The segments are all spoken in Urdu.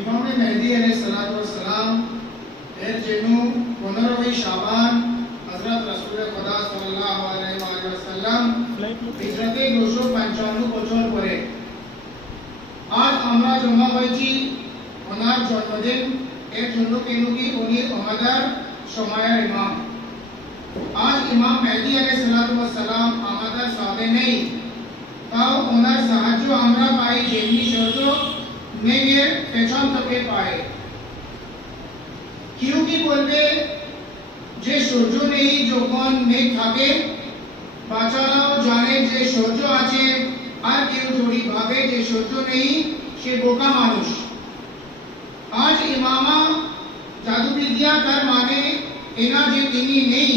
امام مہدی علیہ السلام এর জন্য 15 শাবান হযরত রাসূল খোদা সাল্লাল্লাহু আলাইহি ওয়াসাল্লাম হিজরতে 255 বছর পরে আজ আমরা জমা হয়েছি ওনার জন্মদিন এর জন্য কেন কি উনি আমাদের সময়ের ইমাম। আজ ইমাম মেহদি আলাইহিস সালাম আমাদের সাথে নেই, তাও ওনার সাহায্য আমরা পাই যেমনি শর্ত মেঘের পেছন থেকে পাই। কেউ কি বলবে যে সূর্য নেই যখন মেঘ থাকে, বাচ্চারাও জানে যে সূর্য আছে, আর কেউ যদি ভাবে যে সূর্য নেই সে বোকা মানুষ। আজ ইমামা জাদুবিদ্যা তার মানে এনা যে তিনি নেই,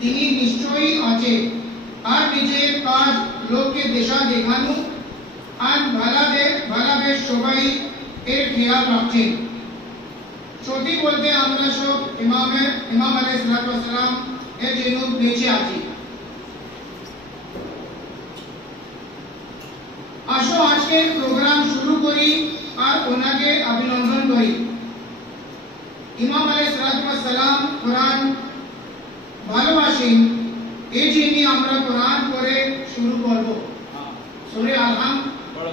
তিনি নিশ্চয়ই আছে, আর নিজের কাজ লোককে দেশা দেখানো আর ভালাবেশ সবাই এর খেয়াল রাখছেন। সত্যি বলতে আমরা সব ইমাম আলাইহিস সালাম এর জন্য বেঁচে আছি। আসো আজকে প্রোগ্রাম শুরু করি আর ওনাকে অভিনন্দন করি। ইমাম আলাইহিস সালাম কোরআন ভালোবাসেন, এই জন্য আমরা কোরআন পড়ে শুরু করব। সূরা আল-হাম পড়ো,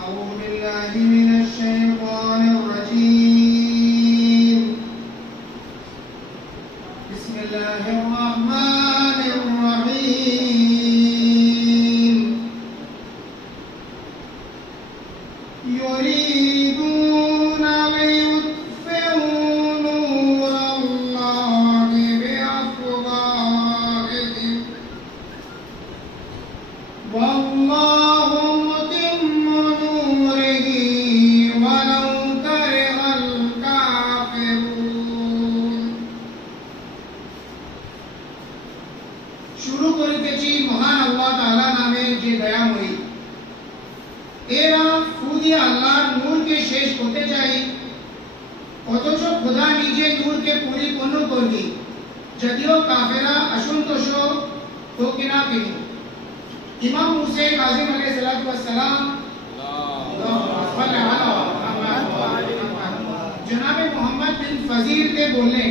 أعوذ بالله من الشيطان الرجيم بسم الله الرحمن الرحيم يريدون ليطفئوا نور الله بأفواههم والله متم نوره ولو كره الكافرون। শুরু করিতেছি মহান আল্লাহ তাআলা নামে যে দয়াময়ী। এরা ফু দিয়ে আল্লাহর নূরকে শেষ করতে চাই, অথচ খোদা নিজে নূরকে পরিপূর্ণ করবে, যদিও কাফেরা অসন্তোষ হোক না কেন। ইমাম মুসা কাযিম আলাইহিস সালাম জনাবে মোহাম্মদ বিন ফজিল কে বললেন,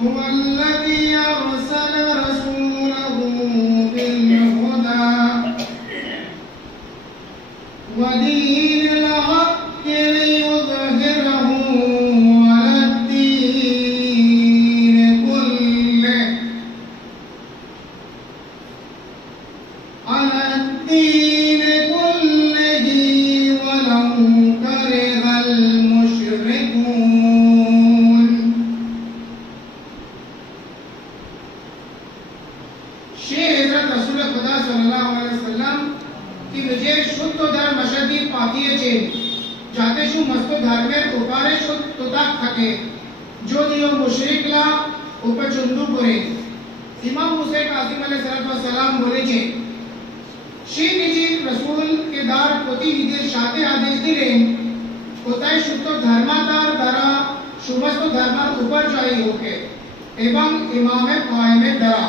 هو الذي أرسل رسوله بالهدى ودين الحق ليظهره على الدين كله ولو كره المشركون। حضرت رسول خدا সাল্লাল্লাহু আলাইহি ওয়াসাল্লাম কি যে শুদ্ধ ধর্ম মশাদি পাঠিয়েছে, যাতে সমস্ত ধর্মের উপরে সত্যতা থাকে, যদিও মুশরিকরা উপচন্দ করে। ইমাম মুসা কাযিম আলাইহিস সালাম বলেছে, সে নিজের রাসূলকে দ্বার প্রতিনিধির সাথে আদেশ দিলেন, কোথায় শুদ্ধ ধর্মাচার দ্বারা সমস্ত ধর্মের উপর জয়ী হোকে এবং ইমামে কায়েমের দ্বারা।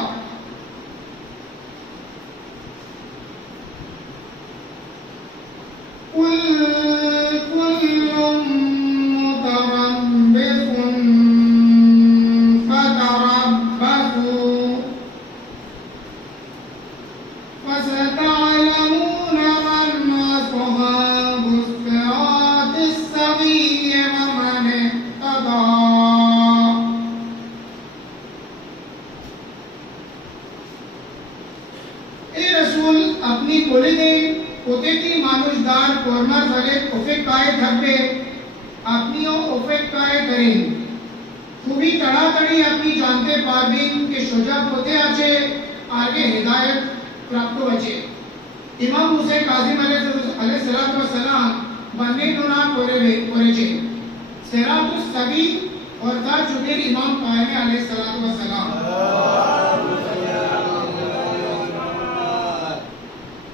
আপনি বলে দেন প্রতিটি মানুষ দান কর্মার ফলে অপেক্ষায় থাকবে, আপনিও অপেক্ষায় করেন। খুবই তাড়াতাড়ি আপনি জানতে পারবেন যে সোজা পথে আছে আগে হেদায়েত প্রাপ্ত আছে। ইমাম মুসা কাযিম আলাইহিস সালাম বর্ণনা করেছেন, সিরাতুস সাবি অর্থাৎ যুগের ইমাম কায়েম আলাইহিস সালাম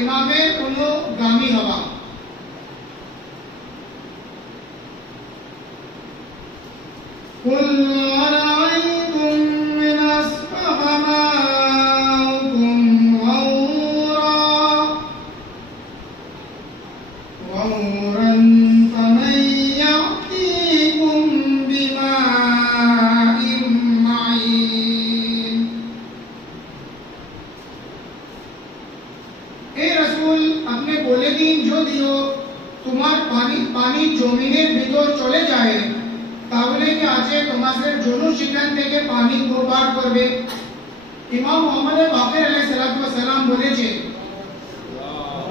ইমামের অনুগামী হওয়া। قل أرأيتم إن أصبح ماؤكم غورا فمن يأتيكم بماء معين۔ اے رسول আপনি বলে দিন যদিও তোমার পানি জমিনের ভিতর চলে যায় তাহলে কি আছে তোমাদের জন্য সেখান থেকে পানি প্রবাহ করবে? ইমাম মুহাম্মদ বাকের আলাইহিস সালাতু ওয়াস সালাম বলেছে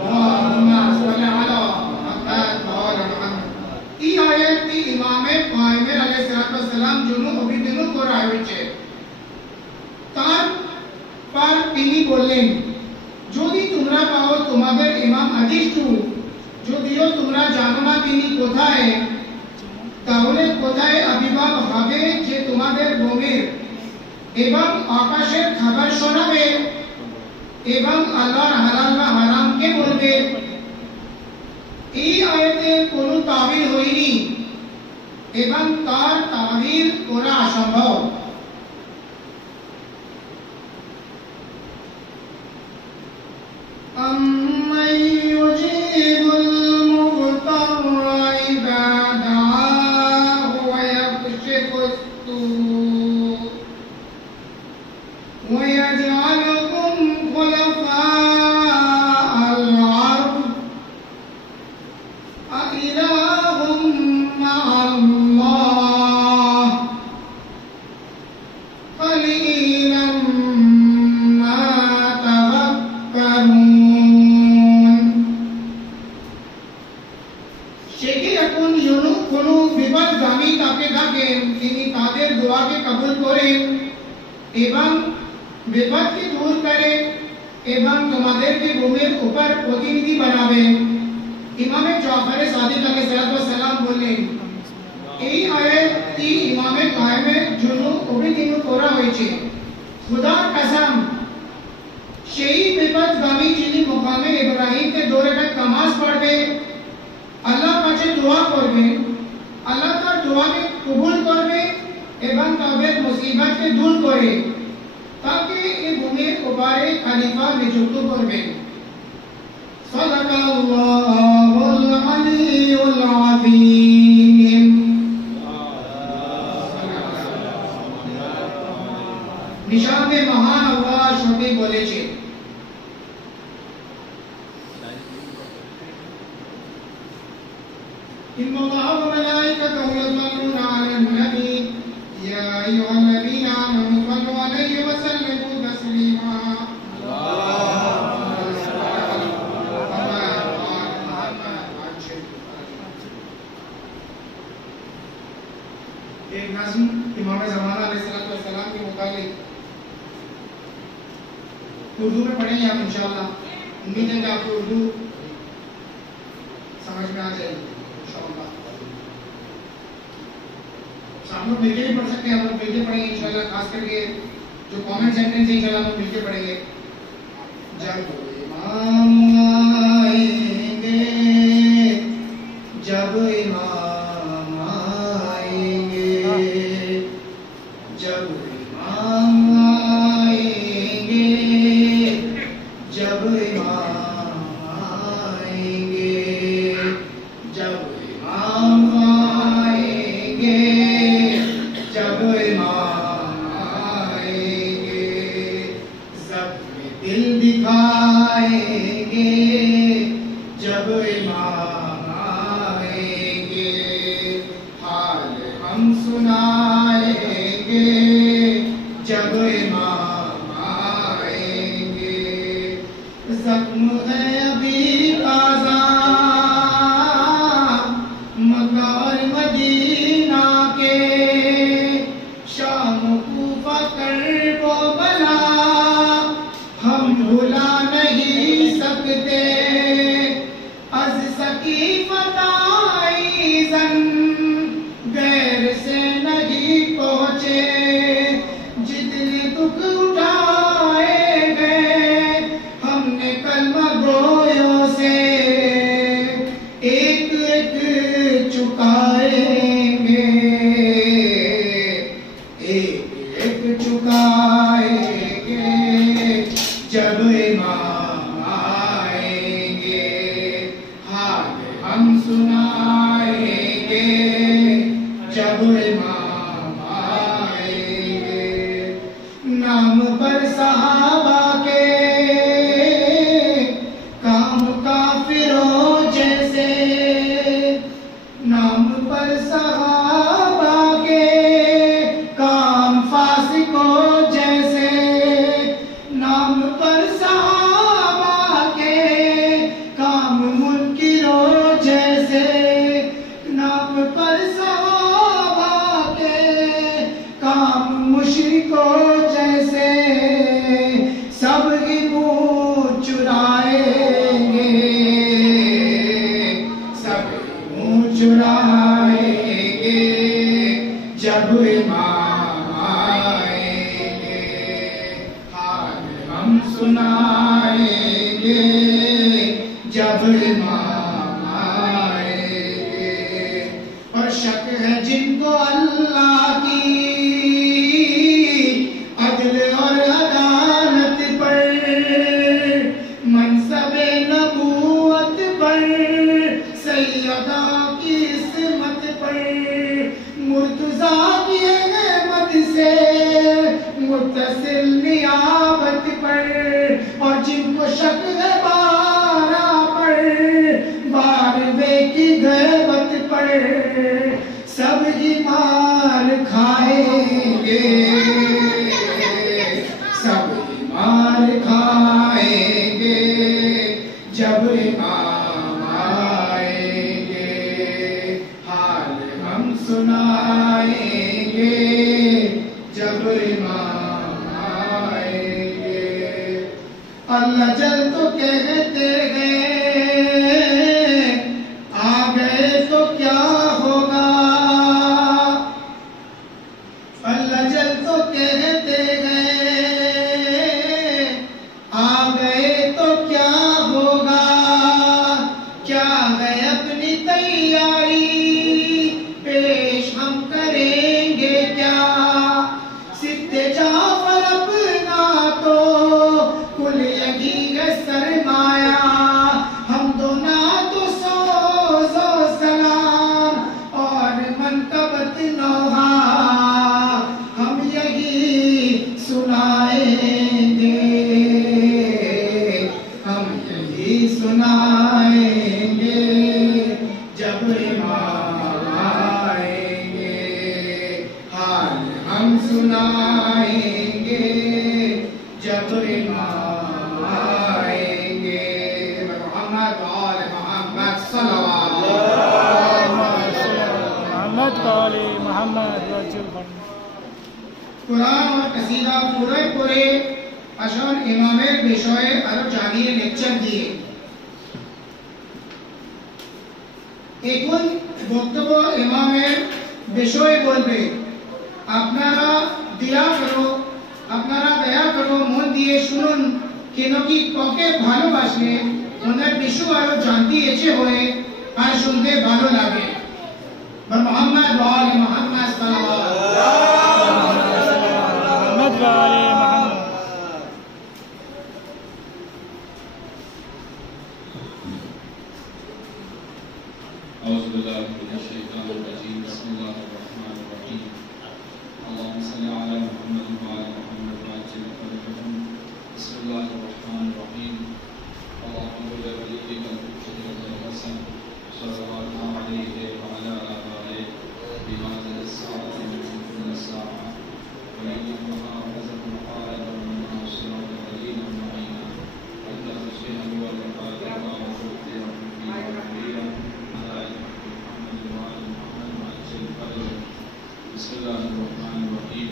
আল্লাহুম্মা সাল্লি আলা মুহাম্মাদ ওয়া আলা মুহাম্মাদ। এই আয়াতটি ইমামে কায়েমের আলাইহিস সালাতু ওয়াস সালাম জন্য অভিধান করা হয়েছে। তারপর তিনি বললেন যদি তোমরা পাও তোমাদের ইমাম আদিষ্ট যদিও তোমরা জানো না তিনি কোথায় তাহলে কোথায় আবির্ভাব হবে যে তোমাদের ভূমির এবং আকাশের খবর শোনাবে এবং আল্লাহর হালাল বা হারামকে বলবে। এই আয়াতে কোনো তাবিল হয়নি এবং তার তাবিল করা অসম্ভব। أَمَّن يُجِيبُ الْمُضْطَرَّ إِذَا دَعَاهُ وَيَكْشِفُ السُّوءَ وَيَجْعَلُكُمْ خُلَفَاءَ الْأَرْضِ أَإِلَٰهٌ مَّعَ اللَّهِ قَلِيلًا مَّا تَذَكَّرُونَ۔ কোনো বিপদগামী তাকে ডাকেন তিনি তাদের দোয়াকে কবুল করেন এবং বিপদকে দূর করেন এবং তোমাদেরকে ভূমির উপর প্রতিনিধি বানাবেন। ইমামে জাফর সাদিক আলাইহিস সালাম বললেন এই আয়াতটি ইমামে কায়েমের জন্য অভিধান করা হয়েছে। খোদার কসম সেই বিপদগামী যিনি মুকামে ইব্রাহিমকে 2 রাকাত নামাজ পড়বে আল্লাহ কাছে দোয়া করবে আল্লাহ তার দোয়াকে কবুল করবে এবং তাদের মুসিবতকে দূর করে তাকে এই ভূমির উপরে খলিফা নিযুক্ত করবেন। সাদাকাল্লাহুল আলিয়্যুল আযীম। নিশানে মহান আল্লাহ সত্যি বলেছে إن الله وملائكته يصلون على النبي يا أيها الذين آمنوا صلوا عليه وسلموا تسليما اللهم صل على محمد। ایک نظم امام زمانہ علیہ السلام کے متعلق اردو میں پڑھیں گے آپ انشاءاللہ۔ امید ہے کہ آپ کو اردو سمجھ میں آ جائے گی انشاءاللہ۔ ہم لوگ مل کے بھی پڑھ سکتے ہیں، ہم لوگ مل کے پڑھیں گے انشاءاللہ، خاص کر کے جو کامنٹ سینٹینس ہے انشاءاللہ ہم لوگ مل کے پڑھیں گے۔ جب امام آئیں گے جب امام آئیں گے جب امام آئیں گے جب امام آئیں گے جب امام آئیں گے جب امام آئیں گے زخم دل دکھائیں گے جب امام آئیں گے حال ہم سنائیں گے جب امام آئیں گے زخم ہے ابھی تازہ مکہ اور مدینہ کے شام کوفہ کرب و بلا ہم بھلا نہیں سکتے از سقیفۃ آئیزن غیر سے نہیں پہنچے جتنے دکھ اٹھائے گئے ہم نے کلمہ جب امام آئیں گے حال ہم سنائیں گے جب امام آئیں گے نام پر صحابہ کے کام کافروں جیسے نام پر صحابہ کے کام فاسقوں جیسے نام پر صحابہ کے کام منکروں جیسے نام پر صحابہ کے کام مشرکوں جیسے سب کی منہ چرائیں گے سب کی منہ چرائیں گے جب امام آئیں گے حال ہم سنائیں گے جب امام آئیں گے اور شک ہے جن کو اللہ کی عدل اور عدالت پر منصب نبوت پر سیدہ کی عصمت پر مرتضیٰ کی نعمت سے متصل نیابت پر اور جن کو شک ہے بارہ پر باروے کی غیبت پر سب ہی مار کھائیں گے سب ہی مار کھائیں گے جب امام آئیں گے حال ہم سنائیں گے جب امام آئیں گے اللہ جل تو کہتے ہیں آ گئے تو کیا ہوگا اللہ جل تو کہتے ہیں آ گئے تو کیا ہوگا کیا ہے اپنی تیاری پیش ہم کریں گے کیا سدھ جعفر اپنا تو کل یہی ہے سرمایہ ہم دونوں تو سوز و سلام اور منقبت نوحہ ہم یہی سنائیں گے ہم یہی سنائیں گے جب امام آئیں گے حال ہم سنائیں گے جب امام آئیں گے محمد آل محمد صلوات محمد قالی محمد رجل بن قرآن اور قصیدہ پورے اشعار امام بشوئے عرب جانی نے لیکچر دیے এখন বক্তব্য ইমামের বিষয় বলবে আপনারা দয়া করো মন দিয়ে শুনুন কেন কি কাকে ভালোবাসলে ওনার বিষয় আরো জানতে ইচ্ছে হয় আর শুনতে ভালো লাগে মোহাম্মদ ওয়া আলি মুহাম্মদ সাল্লাল্লাহু محمد قالی محمد أعوذ بالله من الشيطان الرجيم بسم الله الرحمن الرحيم اللهم صل على محمد وعلى محمد وعجل فرجهم بسم الله الرحمن الرحيم اللهم صل على وليك المرتضى الحسن صلوات الله عليه وعلى آله بمنزل الساعة من كل ساعة وليكها حسب القائد ومنها الصراط الذين معينا أنت تشهد والقادر وتؤتي وتؤتي وتؤتي بسم الله الرحمن الرحيم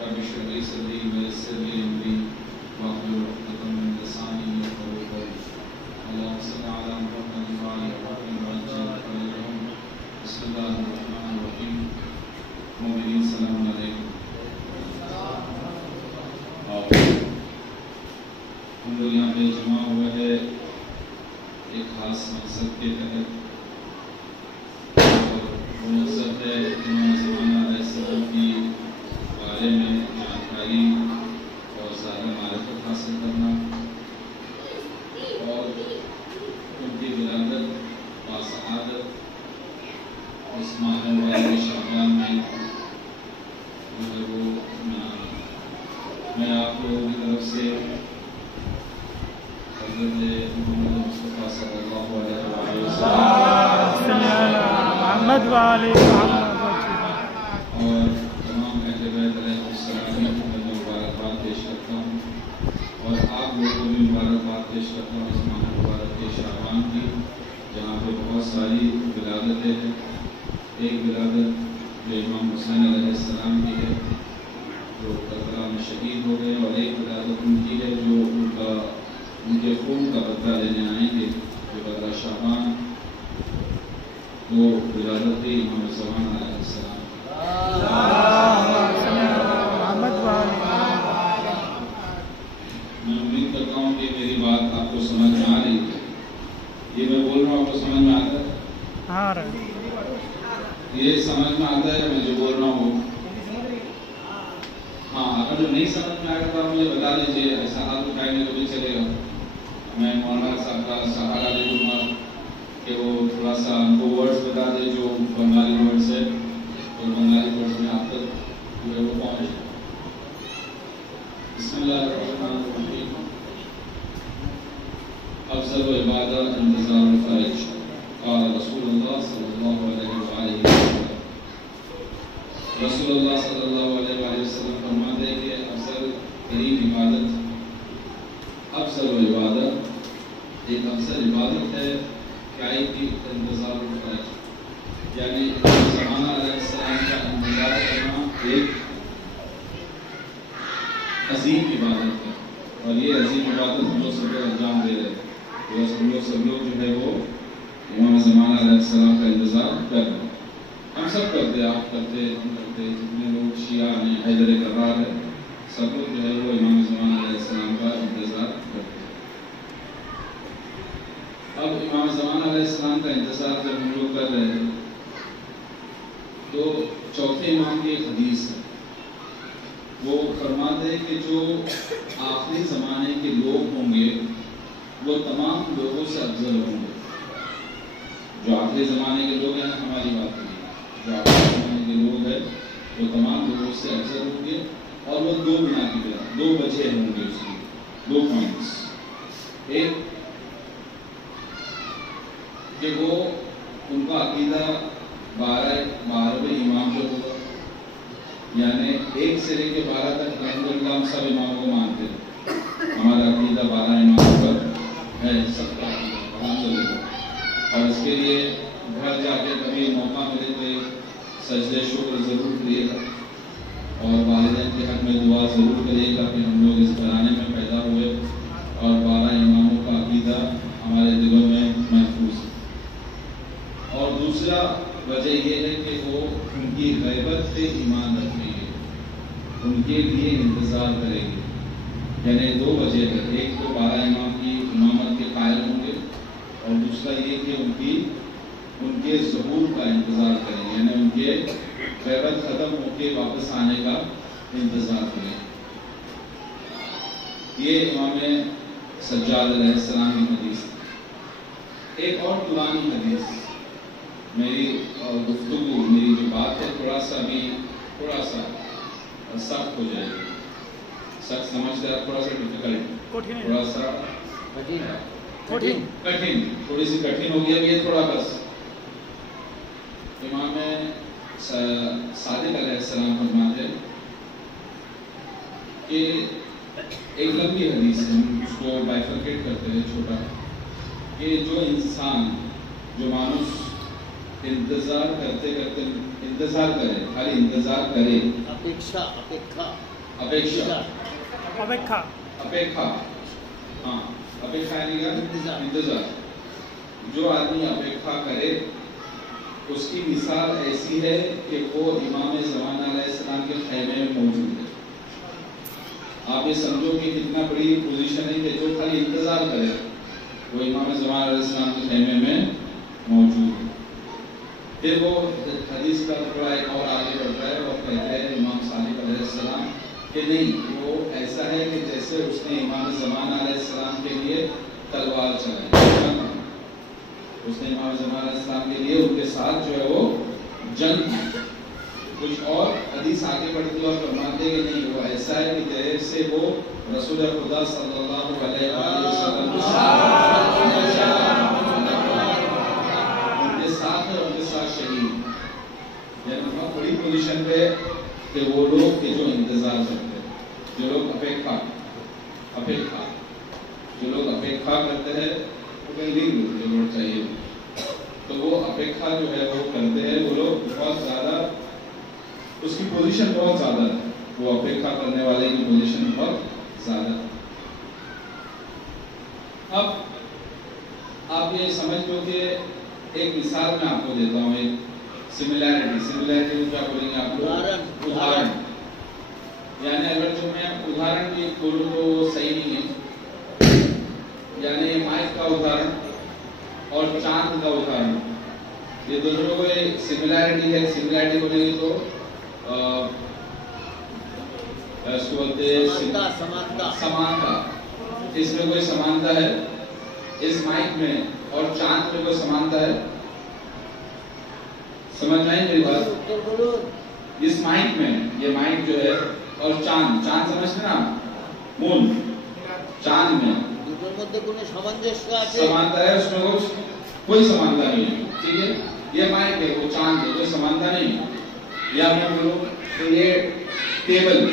رب اشرح لي صدري ويسر لي امري واحلل عقدة من لساني يفقهوا قولي اللهم صل على محمد وعلى محمد وعجل فرجهم بسم الله الرحمن الرحيم مومنين السلام عليكم ہم لوگ یہاں پہ جمع ہوا ہے ایک خاص مقصد کے تحت وہ مقصد ہے امام زمانہ علیہ السلام کی بارے میں جانکاری اور زیادہ معرفت حاصل کرنا حضرت محمد مصطفیٰ صلی اللہ علیہ وسلم محمد وعلی محمد اور تمام اہل بیت علیہ السلام میں مبارکباد پیش کرتا ہوں، اور آپ لوگوں کو بھی مبارکباد پیش کرتا ہوں اس ماہ مبارک کے شعبان کی، جہاں پہ بہت ساری ولادتیں ہیں۔ ایک ولادت جو امام حسین علیہ السلام کی ہے جو کربلا میں شہید ہو گئے، اور ایک ولادت ان کی ہے جو ان کے خون کا بدلہ لینے آئیں گے، جو بدلہ شعبان، وہ ولادت تھی امام زمان علیہ السلام۔ میں امید کرتا ہوں کہ میری بات آپ کو سمجھ میں آ رہی ہے۔ یہ میں بول رہا ہوں آپ کو سمجھ میں آتا ہے؟ یہ سمجھ میں آتا ہے میں جو بول رہا ہوں؟ ہاں، اگر جو نہیں سمجھ میں آئے گا تو مجھے بتا دیجیے، ایسا ہاتھ اٹھائیں گے تو بھی چلے گا، میں مولانا صاحب کا سہارا دے دوں گا کہ وہ تھوڑا سا ان کو ورڈز بتا دے جو بنگالی ورڈز ہے، اور بنگالی ورڈز میں آپ تک جو ہے وہ پہنچ۔ بسم اللہ الرحمن الرحیم۔ افضل و عبادت انتظار الفرج، قال رسول اللہ صلی اللہ علیہ وآلہ وسلم۔ رسول اللہ صلی اللہ علیہ وآلہ وسلم فرماتے ہیں کہ افضل ترین عبادت، افضل و عبادت، ایک افضل عبادت ہے قائد کی انتظار الفرج، یعنی زمانہ علیہ السلام کا انتظار کرنا ایک عظیم عبادت ہے، اور یہ عظیم عبادت ہم لوگ سب انجام دے رہے ہیں۔ سب لوگ جو ہے وہ امام زمانہ علیہ السلام کا انتظار کر رہے ہیں۔ ہم سب کرتے، آپ کرتے، ہم کرتے، جتنے لوگ شیعہ ہیں، حیدر کرار ہے، سب لوگ جو ہے وہ امام زمانہ علیہ السلام کا انتظار کرتے ہیں۔ اب امام زمانہ علیہ السلام کا انتظار جب ہم لوگ کر رہے ہیں تو چوتھے امام کی ایک حدیث ہے، وہ فرماتے ہیں کہ جو آخری زمانے کے لوگ ہوں گے وہ تمام لوگوں سے افضل ہوں گے۔ جو آخری زمانے کے لوگ ہیں، ہماری بات نہیں، جو آخری زمانے کے لوگ ہیں وہ تمام لوگوں سے افضل ہوں گے، اور وہ دو بنا کی بنا، دو وجہ ہوں گے اس کی، دو پوائنٹس۔ ایک کہ وہ ان کا عقیدہ 12ویں امام جو ہوگا، یعنی 1 سے لے کے 12 تک الحمدللہ ہم سب اماموں کو مانتے ہیں، ہمارا عقیدہ 12 اماموں پر ہے، سب کا عقیدہ الحمدللہ، اور اس کے لیے گھر جا کے کبھی موقع ملے تو سجدہ شکر ضرور کریے گا، اور والدین کے حق میں دعا ضرور کریے گا کہ ہم لوگ اس گھرانے میں پیدا ہوئے اور 12 اماموں کا عقیدہ ہمارے دلوں میں محفوظ ہے۔ اور دوسرا وجہ یہ ہے کہ وہ ان کی غیبت پہ ایمان رکھیں گے، ان کے لیے انتظار کریں گے، یعنی دو وجہ ہے، ایک تو 12 امام کی امامت کے قائل ہوں گے، اور دوسرا یہ کہ ان کے ظہور کا انتظار کریں، یعنی ان کے غیبت ختم ہو کے واپس آنے کا انتظار کریں۔ یہ امام سجاد علیہ السلام کی حدیث ہے۔ ایک اور پرانی حدیث، میری گفتگو، میری جو بات ہے تھوڑا سا سخت ہو جائے گی، سخت سمجھتے ہیں، تھوڑا سا ڈیفیکلٹ، تھوڑا سا کٹھن، تھوڑی سی کٹھن ہو گیا، یہ تھوڑا بس۔ امام صادق علیہ السلام فرماتے ہیں کہ ایک لمبی حدیث ہے، ہم اس کو بائفرکیٹ کرتے ہیں چھوٹا، کہ جو انسان، جو مانوس انتظار کرتے کرتے انتظار کرے، خالی انتظار کرے، انتظار، جو آدمی اپیکھا کرے اس کی مثال ایسی ہے کہ وہ امام زمانہ علیہ السلام کے خیمے میں موجود ہے۔ آپ یہ سمجھو کہ کتنا بڑی پوزیشن ہے کہ جو خالی انتظار کرے وہ امام زمانہ علیہ السلام کے خیمے میں موجود ہے۔ پھر وہ حدیث کا ٹکڑا ایک اور آگے بڑھتا ہے، وہ کہتے ہیں امام صادق علیہ السلام کہ نہیں، وہ ایسا ہے کہ جیسے اس نے امام زمانہ علیہ السلام کے لیے تلوار چلائی، اس نے امام زمانہ علیہ السلام کے لیے ان کے ساتھ جو ہے وہ جنگ کی۔ کچھ اور حدیث آگے بڑھتی اور فرماتے کہ نہیں، وہ ایسا ہے کہ جیسے وہ رسول خدا صلی اللہ علیہ وسلم پہ کہ وہ لوگ کہ جو انتظار کرتے ہیں، جو لوگ اپیکھا کرتے ہیں، وہ کہیں نہیں ضرورت چاہیے، تو وہ اپیکھا جو ہے وہ کرتے ہیں، وہ لوگ بہت زیادہ اس کی پوزیشن بہت زیادہ ہے، وہ اپیکھا کرنے والے کی پوزیشن بہت زیادہ ہے۔ اب آپ یہ سمجھ لو کہ ایک مثال میں آپ کو دیتا ہوں، ایک سملیرٹی کیا بولیں گے آپ لوگ؟ ادھارن، یعنی اگر جو میں ادھارن بھی بولوں تو وہ صحیح نہیں ہے، یعنی مائک کا ادھارن اور چاند کا ادھارن، یہ دونوں کو سملیرٹی ہے۔ سملیرٹی بولیں گے تو اس کو بولتے ہیں سمانتا، اس میں کوئی سمانتا ہے اس مائک میں اور چاند میں کوئی سمانتا ہے؟ سمجھ میں آئی میری بات؟ اس مائک میں، یہ مائک جو ہے اور چاند سمجھتے نا، مون چاند میں سمانتا ہے، اس میں کوئی سمانتا نہیں ہے، ٹھیک ہے؟ یہ مائک ہے، وہ چاند ہے، کوئی سمانتا نہیں۔ یا میں بولوں کہ یہ ٹیبل،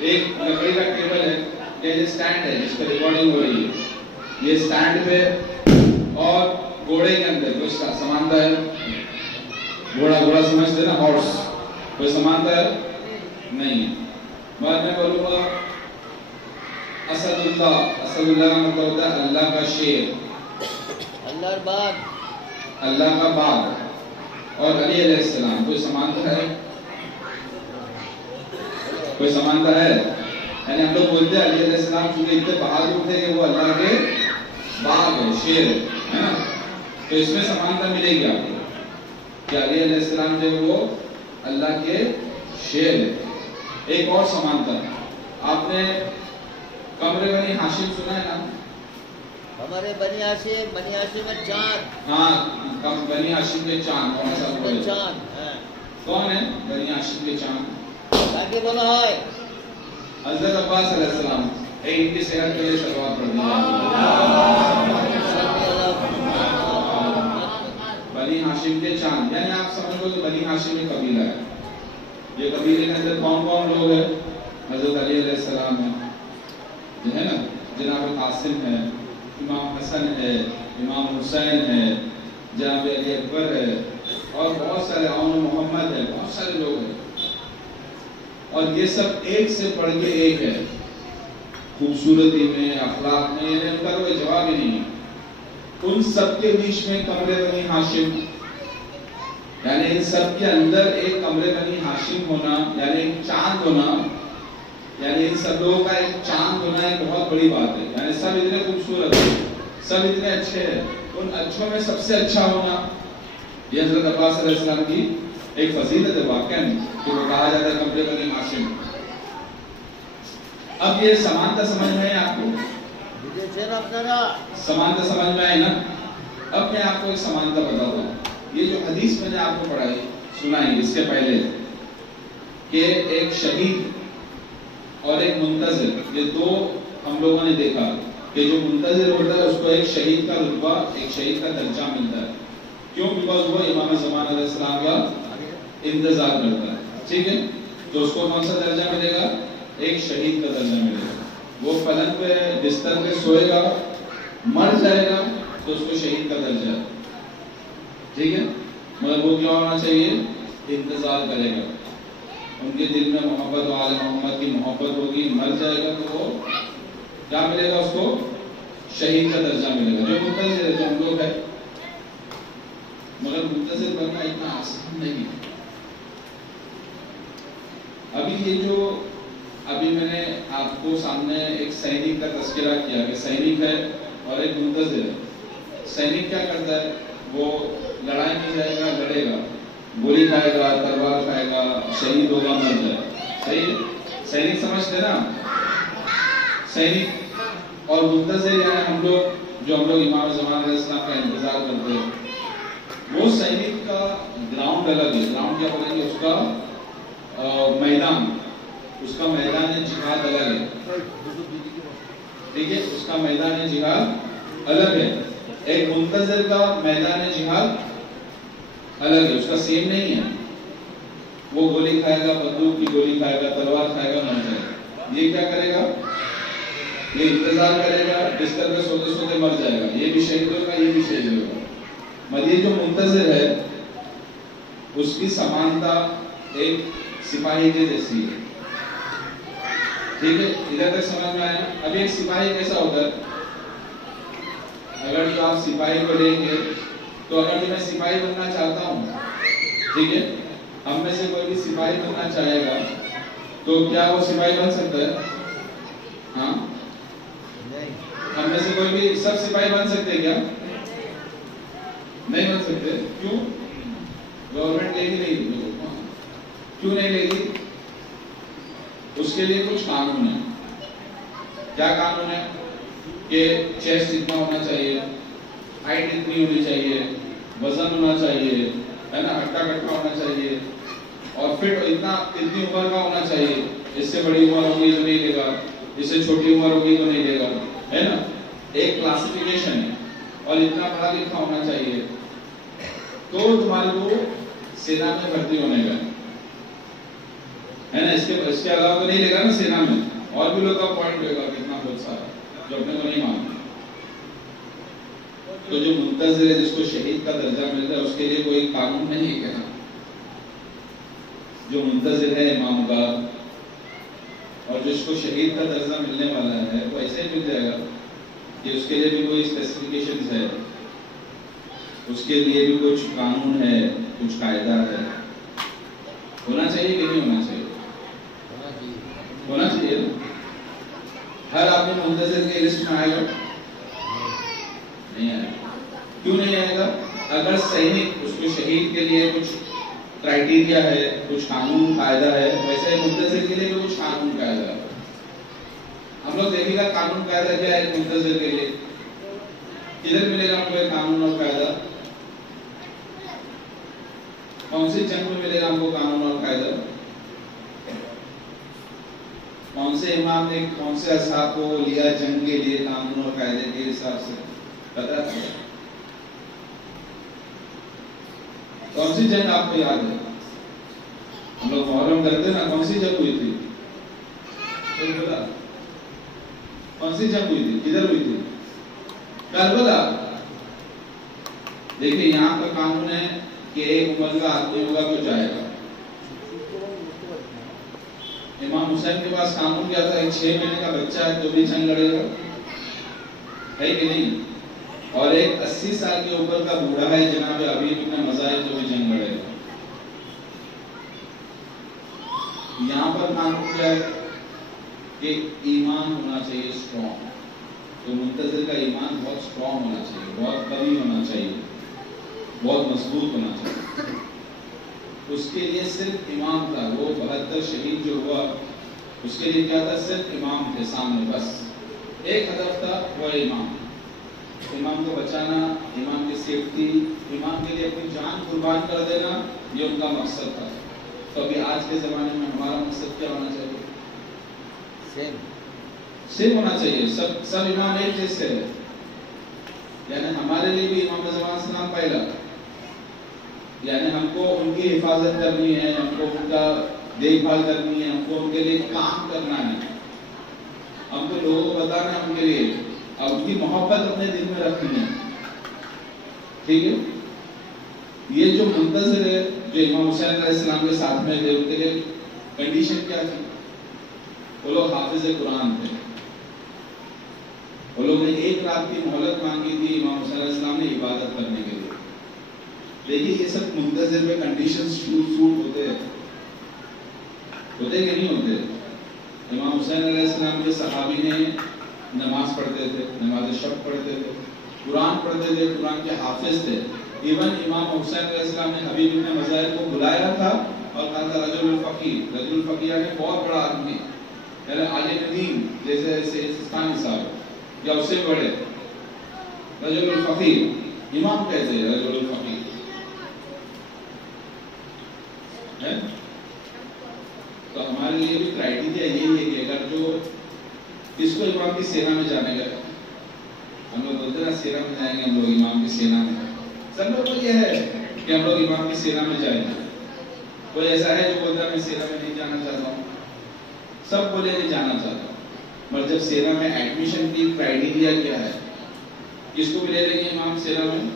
ایک لکڑی کا ٹیبل ہے، یہ اسٹینڈ ہے جس پہ ریکارڈنگ ہو رہی ہے، یہ اسٹینڈ پہ اور گھوڑے کے اندر کوئی سمانتا ہے؟ گھوڑا سمجھتے نا، ہارس، کوئی سمانتا ہے؟ نہیں ہے۔ بعد میں بولوں گا اسد اللہ کا مطلب ہوتا ہے اللہ کا شیر، اللہ کا باغ، اور علی علیہ السلام، کوئی سمانتا ہے؟ کوئی سمانتا ہے؟ یعنی ہم لوگ بولتے ہیں علی علیہ السلام چونکہ اتنے بہادر تھے کہ وہ اللہ کے باغ ہے، شیر ہے نا، تو اس میں سمانتا ملے گی آپ کو کہ علی علیہ السلام جو ہے وہ اللہ کے شیر ہے۔ ایک اور سمانتا ہے، آپ نے قمر بنی ہاشم سنا ہے نا؟ ہمارے بنی ہاشم میں چاند، ہاں بنی ہاشم کے چاند، چاند کون ہے بنی ہاشم کے چاند؟ تاکہ بولا ہے حضرت عباس علیہ السلام، ان کی صحت کے لیے صلوات پڑھ دیجیے۔ بنی ہاشم کے چاند، یعنی آپ سمجھ لو کہ بنی ہاشم ایک قبیلہ ہے۔ یہ قبیلے کے اندر کون لوگ ہیں؟ حضرت علی علیہ السلام ہے، جو ہے نا، جناب قاسم ہے، امام حسن ہے، امام حسین ہے، جناب علی اکبر ہے، اور بہت سارے عون محمد ہے، بہت سارے لوگ ہیں، اور یہ سب ایک سے پڑھ کے ایک ہے، خوبصورتی میں، اخلاق میں، یعنی ان کا کوئی جواب ہی نہیں ہے۔ ان سب کے بیچ میں قمر بنی ہاشم، یعنی ان سب کے اندر ایک قمر بنی ہاشم ہونا، یعنی ایک چاند ہونا، یعنی ان سب لوگوں کا ایک چاند ہونا ایک بہت بڑی بات ہے۔ یعنی سب اتنے خوبصورت ہیں، سب اتنے اچھے ہیں، ان اچھوں میں سب سے اچھا ہونا، یہ حضرت عباس علیہ السلام کی ایک فضیلت ہے واقعہ کہ وہ کہا جاتا ہے قمر بنی ہاشم۔ اب یہ سمانتا سمجھ میں ہے آپ کو؟ سمانتا سمجھ میں آئی نا؟ اب میں آپ کو ایک سمانتا بتاتا ہوں۔ یہ جو حدیث میں نے آپ کو پڑھائی سنائی اس کے پہلے کہ ایک شہید اور ایک منتظر، یہ دو ہم لوگوں نے دیکھا کہ جو منتظر ہوتا ہے اس کو ایک شہید کا رتبہ، ایک شہید کا درجہ ملتا ہے۔ کیوں؟ بیکاز وہ امام زمان علیہ السلام کا انتظار کرتا ہے، ٹھیک ہے؟ تو اس کو کون سا درجہ ملے گا؟ ایک شہید کا درجہ ملے گا۔ وہ پلنگ پہ بستر پہ سوئے گا، مر جائے گا تو اس کو شہید کا درجہ ہے، ٹھیک ہے؟ مگر وہ کیا ہونا چاہیے؟ انتظار کرے گا، ان کے دل میں محبت و آل محمد کی محبت ہوگی، مر جائے گا تو وہ کیا ملے گا؟ اس کو شہید کا درجہ ملے گا۔ جو منتظر ہے، جو ہم لوگ ہے، مگر منتظر بننا اتنا آسان نہیں ہے۔ ابھی یہ جو ابھی میں نے آپ کو سامنے ایک سینک کا تذکرہ کیا کہ سینک ہے اور ایک منتظر ہے۔ سینک کیا کرتا ہے؟ وہ لڑائی میں جائے گا، لڑے گا، گولی کھائے گا، تلوار کھائے گا، شہید ہوگا، مر جائے، صحیح؟ سینک سمجھتے نا؟ سینک اور منتظر یعنی ہم لوگ جو امام زمان علیہ السلام کا انتظار کرتے ہیں، وہ سینک کا گراؤنڈ الگ ہے۔ گراؤنڈ کیا بولیں گے؟ اس کا میدان، اس کا میدان جہاد الگ ہے، ٹھیک ہے؟ اس کا میدان جہاد الگ ہے۔ ایک منتظر کا میدان جہاد الگ ہے، اس کا سیم نہیں ہے۔ وہ گولی کھائے گا، بندوق کی گولی کھائے گا، تلوار کھائے گا، مر جائے گا۔ یہ کیا کرے گا؟ یہ انتظار کرے گا، بستر پہ سوتے سوتے مر جائے گا، یہ بھی شہید ہوگا، یہ بھی شہید ہوگا۔ مگر یہ جو منتظر ہے اس کی سمانتا ایک سپاہی کے جیسی ہے، ٹھیک ہے؟ ادھر تک سمجھ میں آیا؟ اب ایک سپاہی کیسا ہوتا ہے؟ اگر جو آپ سپاہی کو لیں گے تو اگر جو میں سپاہی بننا چاہتا ہوں، ٹھیک ہے، ہم میں سے کوئی بھی سپاہی بننا چاہے گا تو کیا وہ سپاہی بن سکتا ہے؟ ہاں، ہم میں سے کوئی بھی سب سپاہی بن سکتے ہیں کیا؟ نہیں بن سکتے۔ کیوں؟ گورنمنٹ لے گی نہیں، کیوں نہیں لے گی؟ اس کے لیے کچھ قانون ہے۔ کیا قانون ہے؟ کہ چیسٹ اتنا ہونا چاہیے، ہائٹ اتنی ہونی چاہیے، وزن ہونا چاہیے، ہے نا، ہٹا کٹا ہونا چاہیے، اور فٹ اتنی عمر کا ہونا چاہیے۔ اس سے بڑی عمر ہوگی تو نہیں لے گا، اس سے چھوٹی عمر ہوگی تو نہیں لے گا، ہے نا۔ ایک کلاسیفیکیشن ہے، اور اتنا پڑھا لکھا ہونا چاہیے تو تمہارے کو سینا میں بھرتی ہونے کا ہے نا۔ اس کے علاوہ تو نہیں لے گا نا سینا میں، اور بھی لوگ کا پوائنٹ لے گا کتنا بہت سارا جو اپنے کو نہیں مانتے۔ تو جو منتظر ہے، جس کو شہید کا درجہ ملتا ہے، اس کے لیے کوئی قانون نہیں ہے۔ جو منتظر ہے امام کا، اور جس کو شہید کا درجہ ملنے والا ہے، وہ ایسے ہی مل جائے گا کہ اس کے لیے بھی کوئی اسپیسیفکیشنز ہے، اس کے لیے بھی کچھ قانون ہے، کچھ قاعدہ ہے۔ ہونا چاہیے کہ نہیں ہونا چاہیے؟ ہونا چاہیے۔ ہر آدمی منتظر کی لسٹ میں آئے گا؟ نہیں آئے گا۔ کیوں نہیں آئے گا؟ اگر سینک اس کو شہید کے لیے کچھ کرائٹیریا ہے، کچھ قانون قاعدہ ہے، ویسے ہی منتظر کے لیے بھی کچھ قانون قاعدہ ہے۔ ہم لوگ دیکھیں گا قانون قاعدہ کیا ہے منتظر کے لیے، کدھر ملے گا ہم کو قانون اور قاعدہ؟ کون سی جنگ میں ملے گا ہم کو قانون اور قاعدہ؟ کون سے امام نے کون سے اصحاب کو لیا جنگ کے لیے قانون اور قاعدے کے حساب سے؟ پتہ ہے؟ کون سی جنگ آپ کو یاد ہے؟ ہم لوگ محرم کرتے نا، کون سی جنگ ہوئی تھی؟ کربلا۔ کون سی جنگ ہوئی تھی؟ کدھر ہوئی تھی؟ کربلا۔ دیکھیں یہاں کا قانون ہے کہ ایک عمر کا آدمی ہوگا تو جائے گا۔ امام حسین کے پاس قانون کیا تھا؟ ایک 6 مہینے کا بچہ ہے تو بھی جنگ لڑے گا، ہے کہ نہیں؟ اور ایک 80 سال کے اوپر کا بوڑھا ہے جناب ابھی اتنا مزہ ہے تو بھی جنگ لڑے گا۔ یہاں پر قانون کیا ہے کہ ایمان ہونا چاہیے اسٹرانگ۔ تو منتظر کا ایمان بہت اسٹرانگ ہونا چاہیے، بہت قوی ہونا چاہیے، بہت مضبوط ہونا چاہیے۔ اس کے لیے صرف امام تھا، وہ 72 شہید جو ہوا اس کے لیے کیا تھا؟ صرف امام تھے سامنے، بس ایک ہدف تھا، وہ امام۔ امام کو بچانا، امام کی سیفٹی، امام کے لیے اپنی جان قربان کر دینا، یہ ان کا مقصد تھا۔ تو ابھی آج کے زمانے میں ہمارا مقصد کیا ہونا چاہیے؟ سیم ہونا چاہیے۔ سب امام ایک جیسے ہے، یعنی ہمارے لیے بھی امام زمان سلام پہلا، یعنی ہم کو ان کی حفاظت کرنی ہے، ہم کو ان کا دیکھ بھال کرنی ہے، ہم کو ان کے لیے کام کرنا ہے، ہم کو لوگوں کو بتانا ہے ان کے لیے، اور ان کی محبت اپنے دل میں رکھنی ہے، ٹھیک ہے؟ یہ جو منتظر ہے جو امام حسین علیہ السلام کے ساتھ میں تھے، ان کے لیے کنڈیشن کیا تھی؟ وہ لوگ حافظ قرآن تھے، وہ لوگ نے 1 رات کی مہلت مانگی تھی امام حسین علیہ السلام نے عبادت کرنے کے لیے۔ دیکھیے یہ سب منتظر میں کنڈیشن سوٹ ہوتے ہیں کہ نہیں ہوتے؟ امام حسین علیہ السلام کے صحابی نے نماز پڑھتے تھے، نماز شب پڑھتے تھے، قرآن پڑھتے تھے، قرآن کے حافظ تھے۔ ایون امام حسین علیہ السلام نے حبیب بن مظاہر کو بلایا تھا اور کہا تھا رجل الفقیہ، رجل الفقیہ نے بہت بڑا آدمی، یعنی عالم دین جیسے سستانی صاحب یا اس سے بڑے، رجل الفقیہ، امام کہتے ہیں رجل الفقیہ ہے۔ تو ہمارے لیے بھی کرائٹیریا یہی ہے کہ اگر جو کس کو امام کی سینا میں جانے گا، ہم لوگ بولتے ہیں سینا میں جائیں گے ہم لوگ امام کی سینا میں، سب لوگ کو یہ ہے کہ ہم لوگ امام کی سینا میں جائیں گے، کوئی ایسا ہے جو بولتا ہے میں سینا میں نہیں جانا چاہتا ہوں؟ سب بولے نہیں جانا چاہتا ہوں، مگر جب سینا میں ایڈمیشن کی کرائٹیریا کیا ہے، کس کو بھی لے لیں گے امام سینا میں؟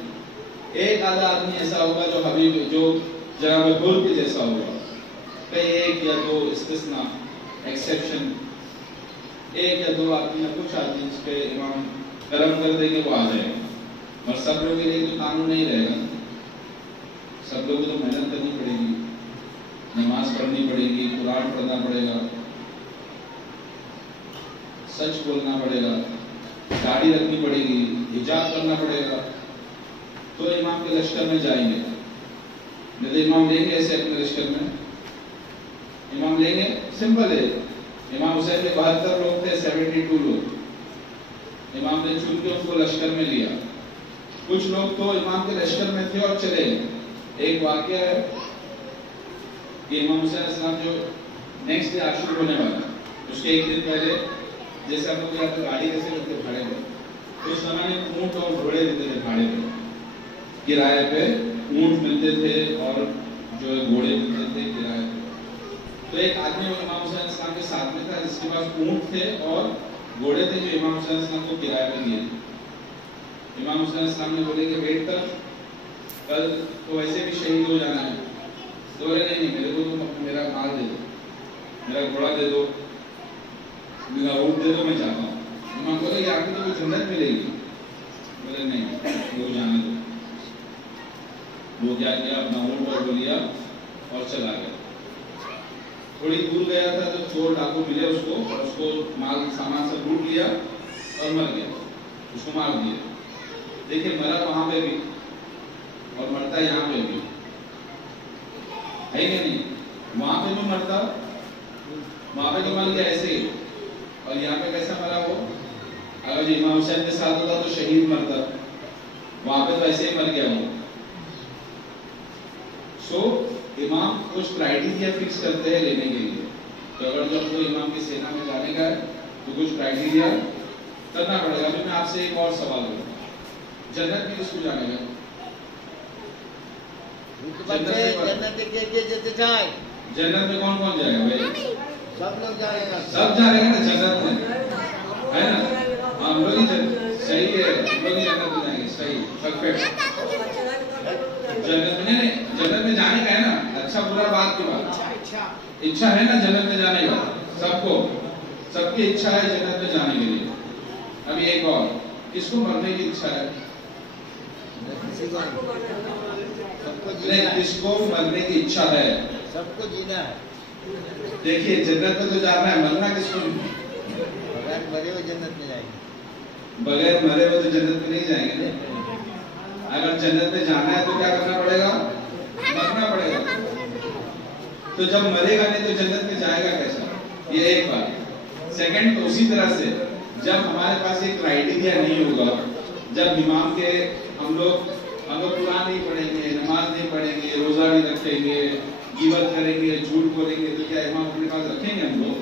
ایک آدھا آدمی ایسا ہوگا جو حبیب جو جناب گل کے جیسا ہوگا، کئی ایک یا دو استثناء ایکسیپشن، ایک یا دو آدمی یا کچھ آدمی جس پہ امام کرم کر دیں گے وہ آ جائے گا، اور سب لوگوں کے لیے تو قانون نہیں رہے گا، سب لوگوں کو تو محنت کرنی پڑے گی، نماز پڑھنی پڑے گی، قرآن پڑھنا پڑے گا، سچ بولنا پڑے گا، داڑھی رکھنی پڑے گی، حجاب کرنا پڑے گا، تو امام کے لشکر میں جائیں گے۔ نہیں تو امام لیں گے ایسے اپنے لشکر میں؟ امام لیں گے؟ سمپل ہے، امام حسین کے 72 لوگ تھے، 72 لوگ، امام نے چن کے ان کو لشکر میں لیا۔ کچھ لوگ تو امام کے لشکر میں تھے اور چلے گئے۔ ایک واقعہ ہے کہ امام حسین علیہ السلام جو نیکسٹ ڈے عاشور ہونے والا، اس کے ایک دن پہلے، جیسے ہم لوگ یہاں پہ گاڑی کیسے کرتے بھاڑے پہ، تو اس زمانے میں اونٹ اور گھوڑے دیتے تھے بھاڑے پہ، کرائے پہ اونٹ ملتے تھے اور جو گھوڑے ملتے تھے کرائے پہ۔ تو ایک آدمی امام حسین علیہ السلام کے ساتھ میں تھا جس کے پاس اونٹ تھے اور گھوڑے تھے جو امام حسین علیہ السلام کو کرائے پہ دیے تھے۔ امام حسین علیہ السلام نے بولے کہ ویٹ کر، کل تو ویسے بھی شہید ہو جانا ہے۔ تو بولے نہیں، میرے کو تو میرا مال دے دو، میرا گھوڑا دے دو، میرا اونٹ دے دو، میں جاتا ہوں۔ امام بولے کہ آپ کو تو جنت ملے گی۔ بولے نہیں، وہ جانا دو۔ وہ کیا کیا، اپنا اونٹ اور وہ لیا اور چلا گیا۔ تھوڑی دور گیا تھا تو چور ڈاکو ملے اس کو، اور اس کو مال سامان سے لوٹ لیا اور مر گیا، اس کو مار دیا۔ دیکھیں مرا وہاں پہ بھی اور مرتا یہاں پہ بھی ہے کہ نہیں؟ وہاں پہ بھی مرتا، وہاں پہ تو مر گیا ایسے ہی، اور یہاں پہ کیسا مرا وہ؟ اگر جو امام حسین کے ساتھ ہوتا تو شہید مرتا، وہاں پہ تو ایسے ہی مر گیا وہ۔ سو امام کچھ کرائٹیریا فکس کرتے ہیں لینے کے لیے، تو اگر جب کوئی امام کی سینا میں جانے کا ہے تو کچھ کرائٹیریا کرنا پڑے گا۔ ابھی میں آپ سے ایک اور سوال کروں، جنت میں کس کو جانے گا؟ جنت میں کون کون جائے گا بھائی؟ سب لوگ جائیں گے، سب جائیں گے نا جنت میں، ہے نا؟ ہم لوگ ہی صحیح ہے، ہم لوگ ہی جنت میں جائیں گے، صحیح پرفیکٹ۔ جنت میں نہیں، جنت میں جانے کا ہے نا، اچھا برا بات کی بات، اچھا ہے نا جنت میں جانے کا، سب کو، سب کی اچھا ہے جنت میں جانے کے لیے۔ ابھی ایک اور، کس کو مرنے کی اچھا ہے؟ کس کو مرنے کی اچھا ہے؟ سب کو جینا ہے۔ دیکھیے جنت میں تو جانا ہے، مرنا کس کو؟ بغیر مرے ہوئے جنت میں جائیں گے، بغیر مرے ہوئے تو جنت میں نہیں جائیں گے۔ اگر جنت میں جانا ہے تو کیا کرنا پڑے گا؟ مرنا پڑے گا۔ تو جب مرے گا نہیں تو جنت میں جائے گا کیسا؟ یہ ایک بات۔ سیکنڈ، تو اسی طرح سے جب ہمارے پاس ایک کرائٹیریا نہیں ہوگا، جب امام کے ہم لوگ قرآن نہیں پڑھیں گے، نماز نہیں پڑھیں گے، روزہ نہیں رکھیں گے، غیبت کریں گے، جھوٹ بولیں گے، تو کیا امام اپنے پاس رکھیں گے ہم لوگ؟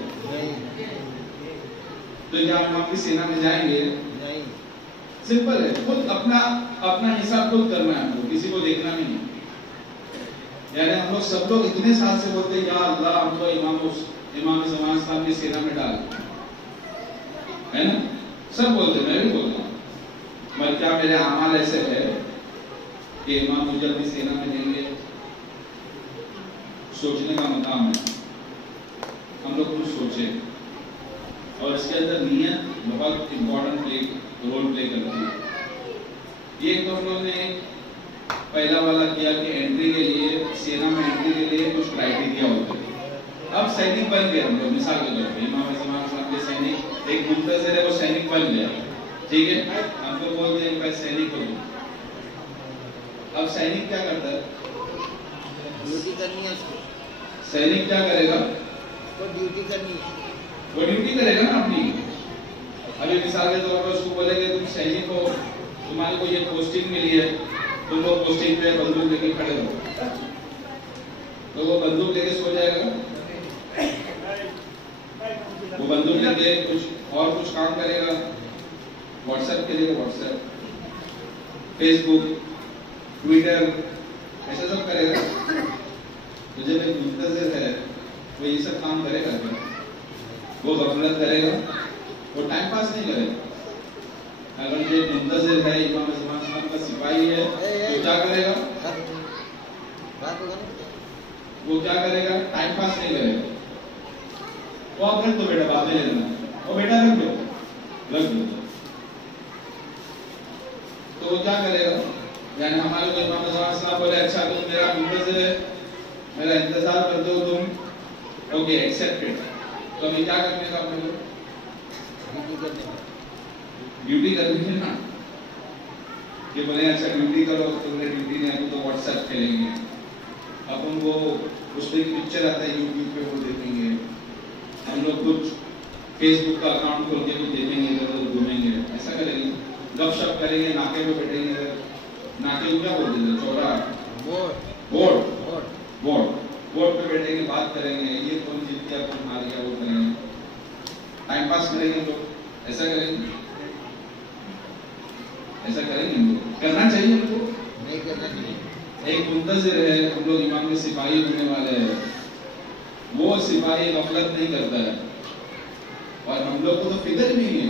تو کیا امام کی سینا میں جائیں گے؟ نہیں۔ سمپل ہے، خود اپنا حساب خود کرنا ہے ہم کو، کسی کو دیکھنا نہیں۔ یعنی ہم لوگ سب لوگ اتنے سال سے بولتے ہیں یا اللہ ہم کو امام زمان صاحب کی سینا میں ڈال، ہے نا؟ سب بولتے، میں بھی بولتا ہوں، مگر کیا میرے اعمال ایسے ہے کہ امام مجھے اپنی سینا میں لیں گے؟ سوچنے کا مقام ہے، ہم لوگ کچھ سوچیں، اور اس کے اندر نیت بہت امپورٹنٹ رول پلے کرتی ہے۔ یہ تو ہم لوگ نے پہلا والا کیا کہ انٹری کے لیے، سینا میں انٹری کے لیے کچھ کرائٹیریا ہوتے ہیں۔ اب سینک بن گئے ہم لوگ، مثال کے طور پہ امام زمان صاحب کے سینک، ایک منتظر ہے وہ سینک بن گیا، ٹھیک ہے، ہم کو بولتے ہیں کہ سینک ہو گیا۔ اب سینک کیا کرتا ہے؟ ڈیوٹی کرنی ہے اس کو۔ سینک کیا کرے گا؟ وہ ڈیوٹی کرنی ہے، وہ ڈیوٹی کرے گا نا اپنی۔ ابھی مثال کے طور پر اس کو بولے کہ تم سینک ہو، تمہارے کو یہ پوسٹنگ ملی ہے، تم لوگ پوسٹنگ پہ بندوق لے کے کھڑے ہو، تو وہ بندوق لے کے سو جائے گا، وہ بندوق لے کے کچھ کام کرے گا، واٹس ایپ کے لیے واٹس ایپ، فیس بک، ٹویٹر، ایسا سب کرے گا۔ تو جب ایک منتظر ہے وہ یہ سب کام کرے گا کیا؟ وہ غفلت کرے گا، وہ ٹائم پاس نہیں کرے گا۔ اگر یہ منتظر ہے، امام زمان صاحب کا سپاہی ہے، تو کیا کرے گا؟ وہ کیا کرے گا؟ ٹائم پاس نہیں کرے گا۔ وہ آپ رکھ دو بیٹا، باتیں لے لینا، وہ بیٹا رکھ دو۔ تو وہ کیا کرے گا؟ یعنی ہمارے کو امام زمان صاحب بولے اچھا تم میرا منتظر ہے، میرا انتظار کرتے ہو تم، اوکے ایکسیپٹڈ، تو ابھی کیا کرنے کا اپنے کو؟ ڈیوٹی کرنی ہے نا، کہ بولے اچھا ڈیوٹی کرو، تم نے ڈیوٹی نہیں آئی تو واٹس ایپ کھیلیں گے اپن، وہ اس پہ پکچر آتا ہے یوٹیوب پہ وہ دیکھیں گے، ہم لوگ کچھ فیس بک کا اکاؤنٹ کھول کے بھی دیکھیں گے، ادھر ادھر گھومیں گے، ایسا کریں گے، گپ شپ کریں گے، ناکے پہ بیٹھیں گے، ناکے کو کیا بولتے ہیں چوراہا، بورڈ پہ بیٹھیں گے، بات کریں گے، یہ کون جیت گیا کون ہار گیا وہ کریں گے، ٹائم پاس کریں گے، تو ایسا کریں گے، ایسا کریں گے ہم لوگ، کرنا چاہیے ہم کو، نہیں کرنا چاہیے۔ ایک منتظر ہے، ہم لوگ امام کے سپاہی ہونے والے ہیں، وہ سپاہی غفلت نہیں کرتا ہے، اور ہم لوگ کو تو فکر بھی نہیں ہے۔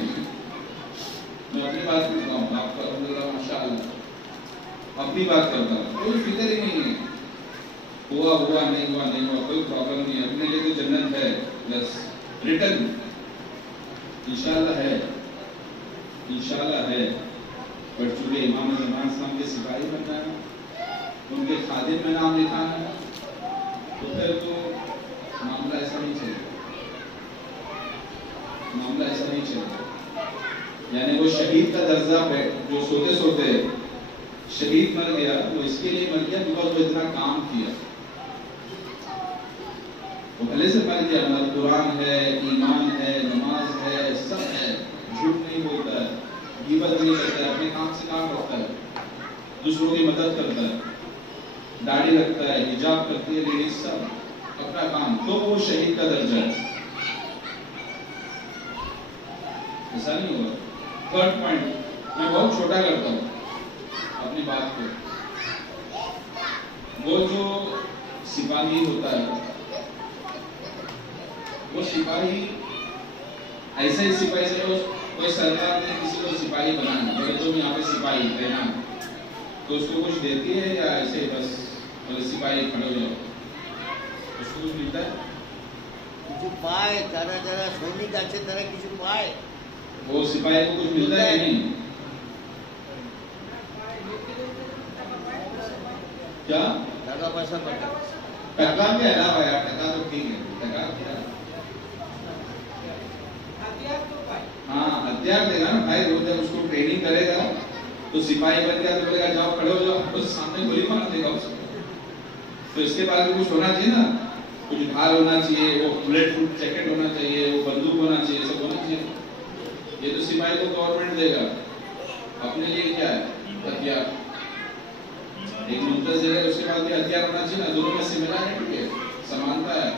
میں اپنی بات کرتا ہوں، آپ کو الحمدللہ ماشاءاللہ اپنی بات کرتا ہوں، کوئی فکر ہی نہیں ہے، ہوا نہیں ہوا کوئی پرابلم نہیں ہے، اپنے لیے تو جنت ہے، بس ریٹرن انشاءاللہ ہے، پر چونکہ امام زمان صاحب کے سپاہی بننا ہے، ان کے خادم میں نام لکھانا ہے، تو پھر تو معاملہ ایسا نہیں چلے، یعنی وہ شہید کا درجہ جو سوتے شہید مر گیا، وہ اس کے لیے مر گیا بیکاز وہ اتنا کام کیا، وہ پہلے سے مر گیا، مگر قرآن ہے، ایمان ہے، نماز ہے، سب ہے، جھوٹ نہیں بولتا ہے، غیبت نہیں کرتا ہے، اپنے کام سے کام رکھتا ہے، دوسروں کی مدد کرتا ہے، داڑھی رکھتا ہے، حجاب کرتی ہے، لیڈیز سب اپنا کام، تو وہ شہید کا درجہ ہے، ایسا نہیں ہوگا۔ تھرڈ پوائنٹ میں بہت چھوٹا کرتا ہوں اپنی بات کو، وہ جو سپاہی ہوتا ہے، وہ سپاہی ایسے ہی سپاہی سے کوئی سرکار نے کسی کو سپاہی بنانا، بولے تم یہاں پہ سپاہی رہنا، تو اس کو کچھ دیتی ہے یا ایسے ہی بس سپاہی کھڑے ہو جاؤ، اس کو کچھ ملتا ہے؟ کچھ پائے، طرح سونے کا اچھے طرح کچھ پائے، وہ سپاہی کو کچھ ملتا ہے نہیں؟ کیا ٹکا پیسہ پڑتا، ٹکا کے علاوہ یار، ٹکا تو ٹھیک ہے، ٹکا کیا، ہاں ہتھیار دے گا نا بھائی، وہ جب اس کو ٹریننگ کرے گا تو سپاہی بن گیا تو بولے گا جاؤ کھڑے ہو جاؤ، تو سامنے گولی مار دے گا اس کو، تو اس کے بعد بھی کچھ ہونا چاہیے نا، کچھ ڈھال ہونا چاہیے، وہ بلیٹ پروف جیکٹ ہونا چاہیے، وہ بندوق ہونا چاہیے، سب ہونا چاہیے، یہ تو سپاہی کو گورنمنٹ دے گا، اپنے لیے کیا ہے؟ ہتھیار، ایک منتظر ہے، اس کے بعد بھی ہتھیار ہونا چاہیے نا، دونوں میں سملارٹی ہے، سمانتا ہے،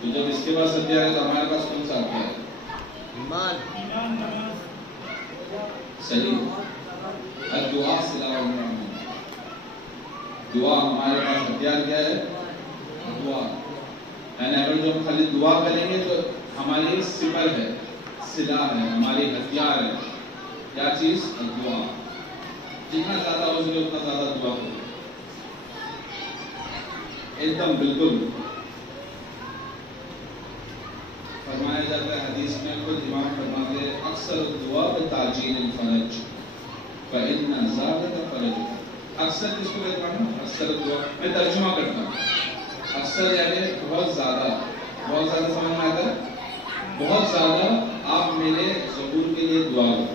تو جب اس کے پاس ہتھیار ہے تو ہمارے پاس کون سا ہتھیار ہے؟ ایمان، صحیح، الدعاء سلاح المؤمن، دعا ہمارے پاس ہتھیار کیا ہے؟ دعا، یعنی اگر جو ہم خالی دعا کریں گے تو ہماری سپر ہے، سلاح ہے، ہماری ہتھیار ہے، کیا چیز؟ دعا، جتنا زیادہ ہو سکے اتنا زیادہ دعا کرو، ایک دم بالکل، فرمایا جاتا ہے حدیث میں، خود امام فرماتے ہیں اکثر دعا بتعجیل الفرج فإن زادت فرج، اکثر کس کو کہتا ہوں؟ اکثر دعا، میں ترجمہ کرتا ہوں، اکثر یعنی بہت زیادہ سمجھ میں آتا ہے، بہت زیادہ آپ میرے ظہور کے لیے دعا کرو،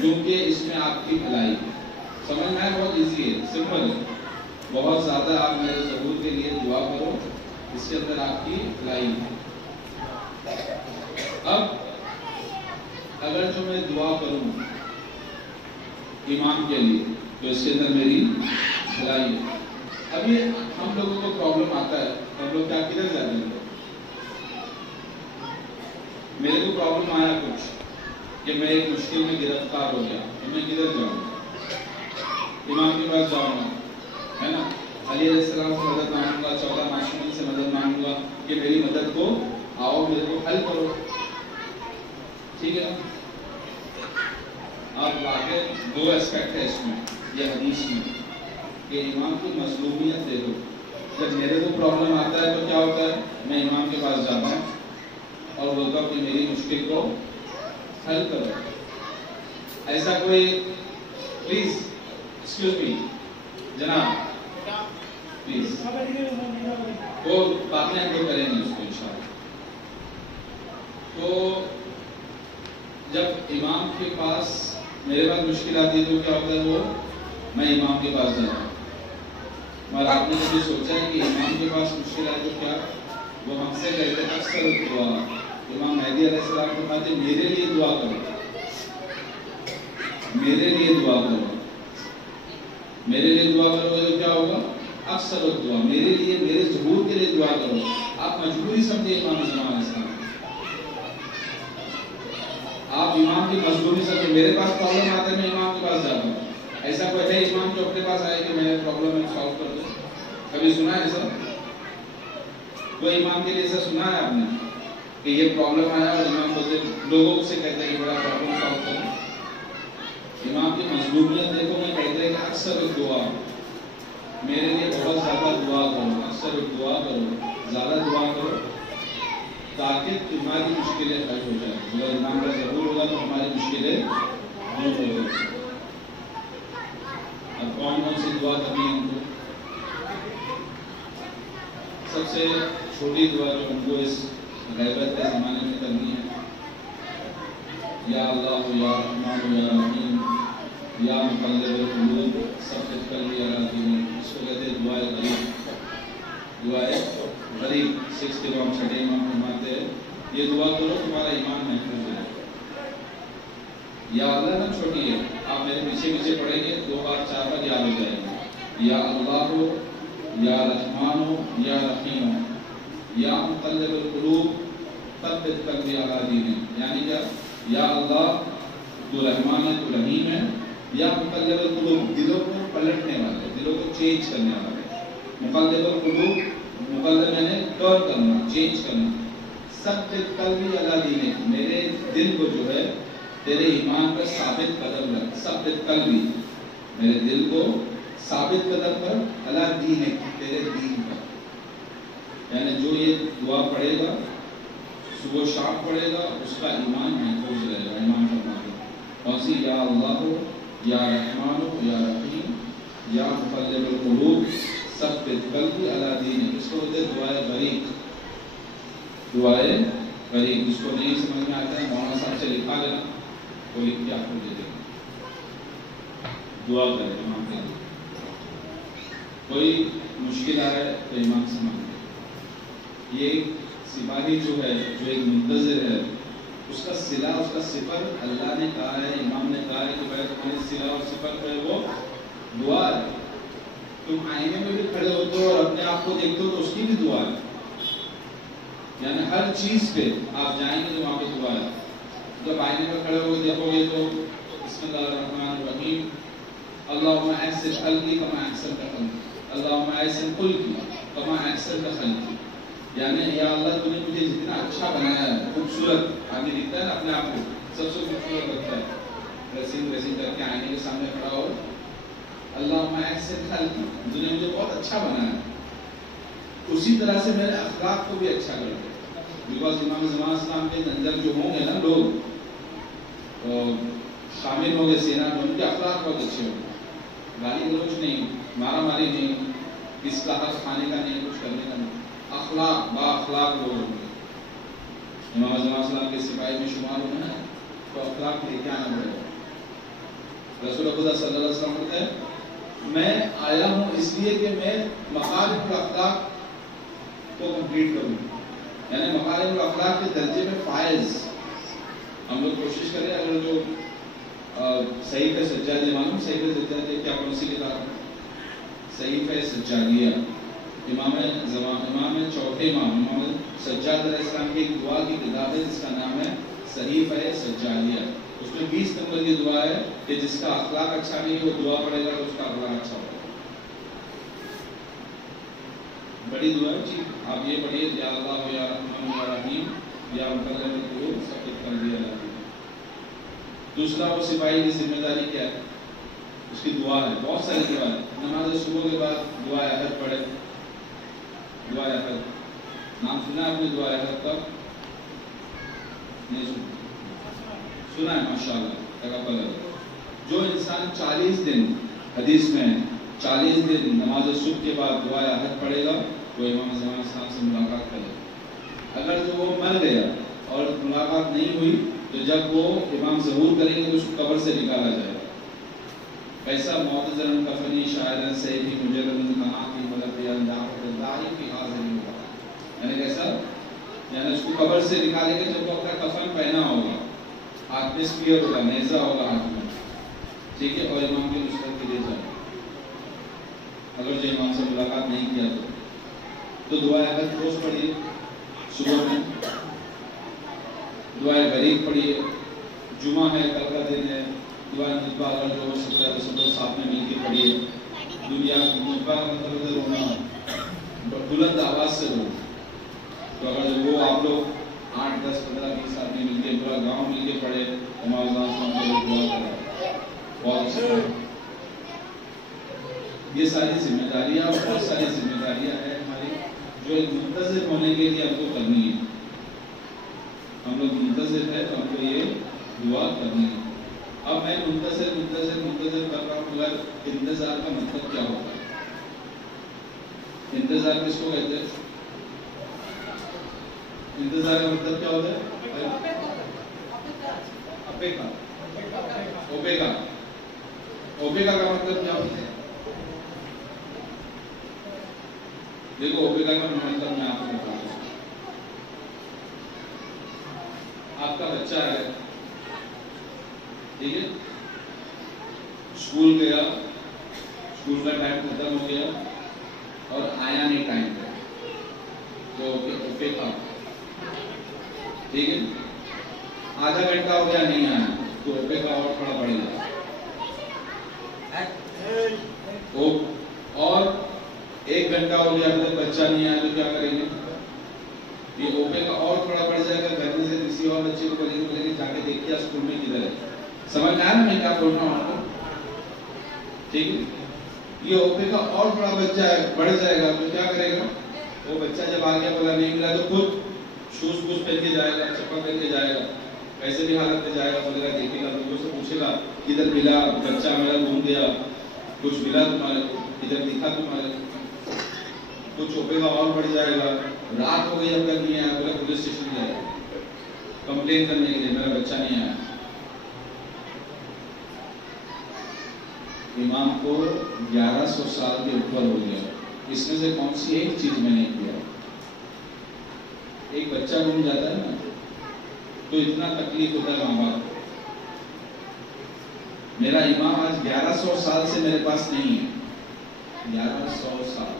کیونکہ اس میں آپ کی بھلائی ہے، سمجھ میں آئے، بہت ایزی ہے، سمپل ہے، بہت زیادہ آپ میرے ظہور کے لیے دعا کرو، اس کے اندر آپ کی بھلائی ہے۔ اب اگر جو میں دعا کروں امام کے لیے تو اس کے اندر میری بھلائی ہے، اب یہ ہم لوگوں کو پرابلم آتا ہے، ہم لوگ کیا کدھر جاتے ہیں؟ میرے کو پرابلم آیا کچھ کہ میں ایک مشکل میں گرفتار ہو گیا، تو میں کدھر جاؤں؟ امام کے پاس جاؤں گا، ہے نا، علی علیہ السلام سے مدد مانگوں گا، 14 معصومین سے مدد مانگوں گا کہ میری مدد کو آؤ، میرے کو حل کرو. ٹھیک ہے نا؟ اب آگے 2 اسپیکٹ ہے اس میں، یہ حدیث میں، کہ امام کی مظلومیت دے دو. جب میرے کو پرابلم آتا ہے تو کیا ہوتا ہے، میں امام کے پاس جاتا ہوں اور بولتا ہوں کہ میری مشکل کو حل کرو. ایسا کوئی پلیز ایکسکیوز می جناب پلیز، وہ باتیں ہم لوگ کریں گے اس کو انشاءاللہ. تو جب امام کے پاس میرے پاس مشکل آتی ہے تو کیا ہوتا ہے، وہ میں امام کے پاس جاتا ہوں. اور آپ نے کبھی سوچا ہے کہ امام کے پاس مشکل آئے تو کیا وہ ہم سے کہتے ہیں اکثر دعا. امام مہدی علیہ السلام کو کہتے ہیں میرے لیے دعا کرو، میرے لیے دعا کرو، میرے لیے دعا کرو تو کیا ہوگا، اکثر دعا، میرے لیے، میرے ظہور کے لیے دعا کرو. آپ مجبوری سمجھے امام زمان علیہ السلام، آپ امام کی مجبوری سمجھے. میرے پاس پرابلم آتا ہے میں امام کے پاس جاتا ہوں. ایسا کوئی ہے امام جو اپنے پاس آئے کہ میرا پرابلم ہے سالو کر دو؟ کبھی سنا ہے ایسا؟ کوئی امام کے لیے ایسا سنا ہے آپ نے کہ یہ پرابلم آیا اور امام بولتے لوگوں سے کہتے ہیں کہ بڑا پرابلم سالو کرو؟ امام کی مظلومیت دیکھو، میں کہتے ہیں کہ اکثر دعا، میرے لیے بہت زیادہ دعا کرو، اکثر دعا کرو، زیادہ دعا کرو تاکہ تمہاری مشکلیں حل ہو جائیں. اگر امام کا ضرور ہوگا تو ہماری مشکلیں دور ہو گئی. اب کون کون سی دعا کرنی ہے ہم کو؟ سب سے چھوٹی دعا جو ہم کو اس غیبت کے زمانے میں کرنی ہے، یا اللہ یا رحمان یا رحیم یا مقلب القلوب ثبت قلبی علی دینک. اس کو کہتے ہیں دعائے غریب. دعائے غریب 6 کے امام 6 امام فرماتے ہیں یہ دعا کرو تمہارا ایمان محفوظ ہے. یا اللہ نہ چھوٹی ہے، آپ میرے پیچھے پیچھے پڑھیں گے 2 بار 4 بار یاد ہو جائے گا. یا اللہ ہو یا رحمان ہو یا رحیم ہو یا مقلب القلوب ثبت قلبی علی دینک. یعنی کیا، یا اللہ تو رحمان ہے، تو رحیم ہے، یا مقلب القلوب دلوں کو پلٹنے والے، دلوں کو چینج کرنے والے. مقلب القلوب، مقلب یعنی ٹرن کرنا، چینج کرنا. ثبت قلبی علی دینک، میرے دل کو جو ہے تیرے ایمان پر ثابت قدم رکھ. ثبت قلبی، میرے دل کو ثابت قدم پر علی دینک، تیرے دین پر. یعنی جو یہ دعا پڑھے گا، صبح شام پڑھے گا، اس کا ایمان محفوظ رہے گا. ایمان فرما دو کون سی، یا اللہ ہو یا رحمان ہو یا رحیم یا مقلب القلوب ثبت قلبی علی دینک. اس کو کہتے ہیں دعائے غریب. دعائے غریب، اس کو نہیں سمجھ میں آتا ہے مولانا صاحب سے لکھا لینا، وہ لکھ کے آپ کو دے دیں گے. دعا کریں امام کے لیے. کوئی مشکل آئے تو امام سے مانگے. یہ سپاہی جو ہے، جو ایک منتظر ہے، اس کا صلہ، اس کا صفر اللہ نے کہا ہے، امام نے کہا ہے کہ بھائی تمہاری صلہ اور صفر جو ہے وہ دعا ہے. تم آئینے میں بھی کھڑے ہوتے ہو اور اپنے آپ کو دیکھتے ہو تو اس کی بھی دعا ہے. یعنی ہر چیز پہ آپ جائیں گے تو وہاں پہ دعا ہے. جب آئینے میں کھڑے ہو دیکھو گے تو بسم اللہ الرحمن الرحیم، اللہم احسن خلقی کما احسنت خلقی، اللہم احسن خلقی کما احسنت خلقی. یعنی یا اللہ تو نے مجھے جتنا اچھا بنایا ہے، خوبصورت آدمی دکھتا ہے نا اپنے آپ کو، سب سے خوبصورت لگتا ہے، ڈریسنگ کر کے آئینے کے سامنے کھڑا ہو، اللہم احسن خلقی، تو نے مجھے بہت اچھا بنایا ہے، اسی طرح سے میرے اخلاق کو بھی اچھا کر دے. بیکاز امام زمان اسلام کے اندر جو ہوں گے نا لوگ شامل ہوں گے سینا میں، ان کے اخلاق بہت اچھے ہوں گے. گالی گلوچ نہیں، مارا ماری نہیں، کس کا حق کھانے کا نہیں، کچھ کرنے کا نہیں. اخلاق، با اخلاق لوگ ہوں گے. امام زمان اسلام کے سپاہی میں شمار ہونا ہے تو اخلاق لے کے آنا پڑے گا. رسول خدا صلی اللہ علیہ وسلم کہتے ہیں میں آیا ہوں اس لیے کہ میں مکارم الاخلاق کو کمپلیٹ کروں. یعنی مکارم الاخلاق کے درجے میں فائز ہم لوگ کوشش کریں. اگر جو صحیفہ سجادیہ، معلوم صحیفہ سجادیہ کیا، کون سی کتاب؟ صحیفہ سجادیہ، امام چوتھے امام سجاد علیہ السلام کی ایک دعا کی کتاب ہے جس کا نام ہے صحیفہ سجادیہ. اس میں 20 نمبر کی دعا ہے کہ جس کا اخلاق اچھا نہیں وہ دعا پڑھے گا تو اس کا اخلاق اچھا ہوگا. بڑی دعا ہے جی، آپ یہ پڑھیے یا اللہ یا رحمان یا رحیم یا مقرر کو ثابت کر دیا جاتا ہے۔ دوسرا وہ سپاہی کی ذمہ داری کیا ہے؟ اس کی دعا ہے، بہت ساری دعا ہے۔ نماز صبح کے بعد دعا احد پڑھے، دعا احد نام سنا آپ نے؟ دعا احد کا نہیں سنا ہے؟ ماشاءاللہ تقبل اللہ۔ جو انسان 40 دن، حدیث میں 40 دن نماز صبح کے بعد دعا احد پڑھے گا وہ امام زمان صاحب سے ملاقات کرے گا۔ اگر جو وہ مر گیا اور ملاقات نہیں ہوئی تو جب وہ امام ظہور کریں گے تو اس کو قبر سے نکالا جائے گا۔ ایسا معتذرن کفنی شاعرن سیدی مجرد کہاں ملک اللہ کی حاضر ہوگا، یعنی کیسا؟ یعنی اس کو قبر سے نکالیں گے جب وہ اپنا کفن پہنا ہوگا، ہاتھ میں اسپیئر ہوگا، نیزہ ہوگا ہاتھ میں، ٹھیک ہے، اور امام کی نصرت کے لیے جائے۔ اگر جو امام سے ملاقات نہیں کیا تو دعا احد روز پڑھیے، صبح میں دعائے غریب پڑھیے، جمعہ ہے کل کا دن ہے، دعائے مصباح اگر جو ہو سکتا ہے تو سب لوگ ساتھ میں مل کے پڑھیے۔ دنیا مصباح کا مطلب ہے رونا، بلند آواز سے رو، تو اگر وہ آپ لوگ 8 10 15 20 آدمی مل کے پورا گاؤں مل کے پڑھے امام صاحب کے لیے دعا کرا، بہت اچھا۔ یہ ساری ذمہ داریاں، بہت ساری ذمہ داریاں ہیں ہماری جو ایک منتظر ہونے کے لیے ہم کو کرنی ہے۔ ہم لوگ منتظر ہیں تو ہم کو یہ دعا کرنی ہے۔ اب میں منتظر کر رہا ہوں، مگر انتظار کا مطلب کیا ہوتا ہے؟ انتظار کس کو کہتے ہیں؟ انتظار کا مطلب کیا ہوتا ہے؟ اپیکا کا مطلب کیا ہوتا ہے؟ دیکھو اوپیکا کا مطلب میں آپ کو بتا دوں۔ آپ کا بچہ ہے، ٹھیک ہے، اسکول گیا، اسکول کا ٹائم ختم ہو گیا اور آیا نہیں ٹائم پہ، تو اوپیکا، ٹھیک ہے، آدھا گھنٹہ ہو گیا نہیں آیا تو اوپیکا اور تھوڑا بڑھ گیا، اور 1 گھنٹہ ہو گیا ابھی تک بچہ نہیں آیا تو کیا کریں گے؟ یہ اوپے کا اور تھوڑا بڑھ جائے گا، گھر میں سے کسی اور بچے کو بولیں گے جا کے دیکھیے اسکول میں کدھر ہے۔ سمجھ آیا نا میں کیا بول رہا ہوں آپ کو؟ ٹھیک ہے، یہ اوپے کا اور تھوڑا بڑھ جائے گا تو کیا کرے گا؟ وہ بچہ جب آ گیا بولا نہیں ملا تو خود شوز پہن کے جائے گا، چپل پہن کے جائے گا، ایسے بھی حالت میں جائے گا، بولے گا دیکھے گا، لوگوں سے پوچھے گا کدھر ملا، بچہ میرا گھوم گیا، کچھ ملا تمہارے کو، ادھر دکھا تمہارے کو، کچھ اوپے کا اور بڑھ جائے گا۔ رات ہو گئی اب تک نہیں آیا، بولے پولیس اسٹیشن جائے گا کمپلین کرنے کے لیے میرا بچہ نہیں آیا۔ امام کو 1100 سال کے اوپر ہو گیا، اس میں سے کون سی ایک چیز میں نے کیا؟ ایک بچہ گم جاتا ہے نا تو اتنا تکلیف ہوتا ہے ماں باپ کو۔ میرا امام آج 1100 سال سے میرے پاس نہیں ہے، 1100 سال۔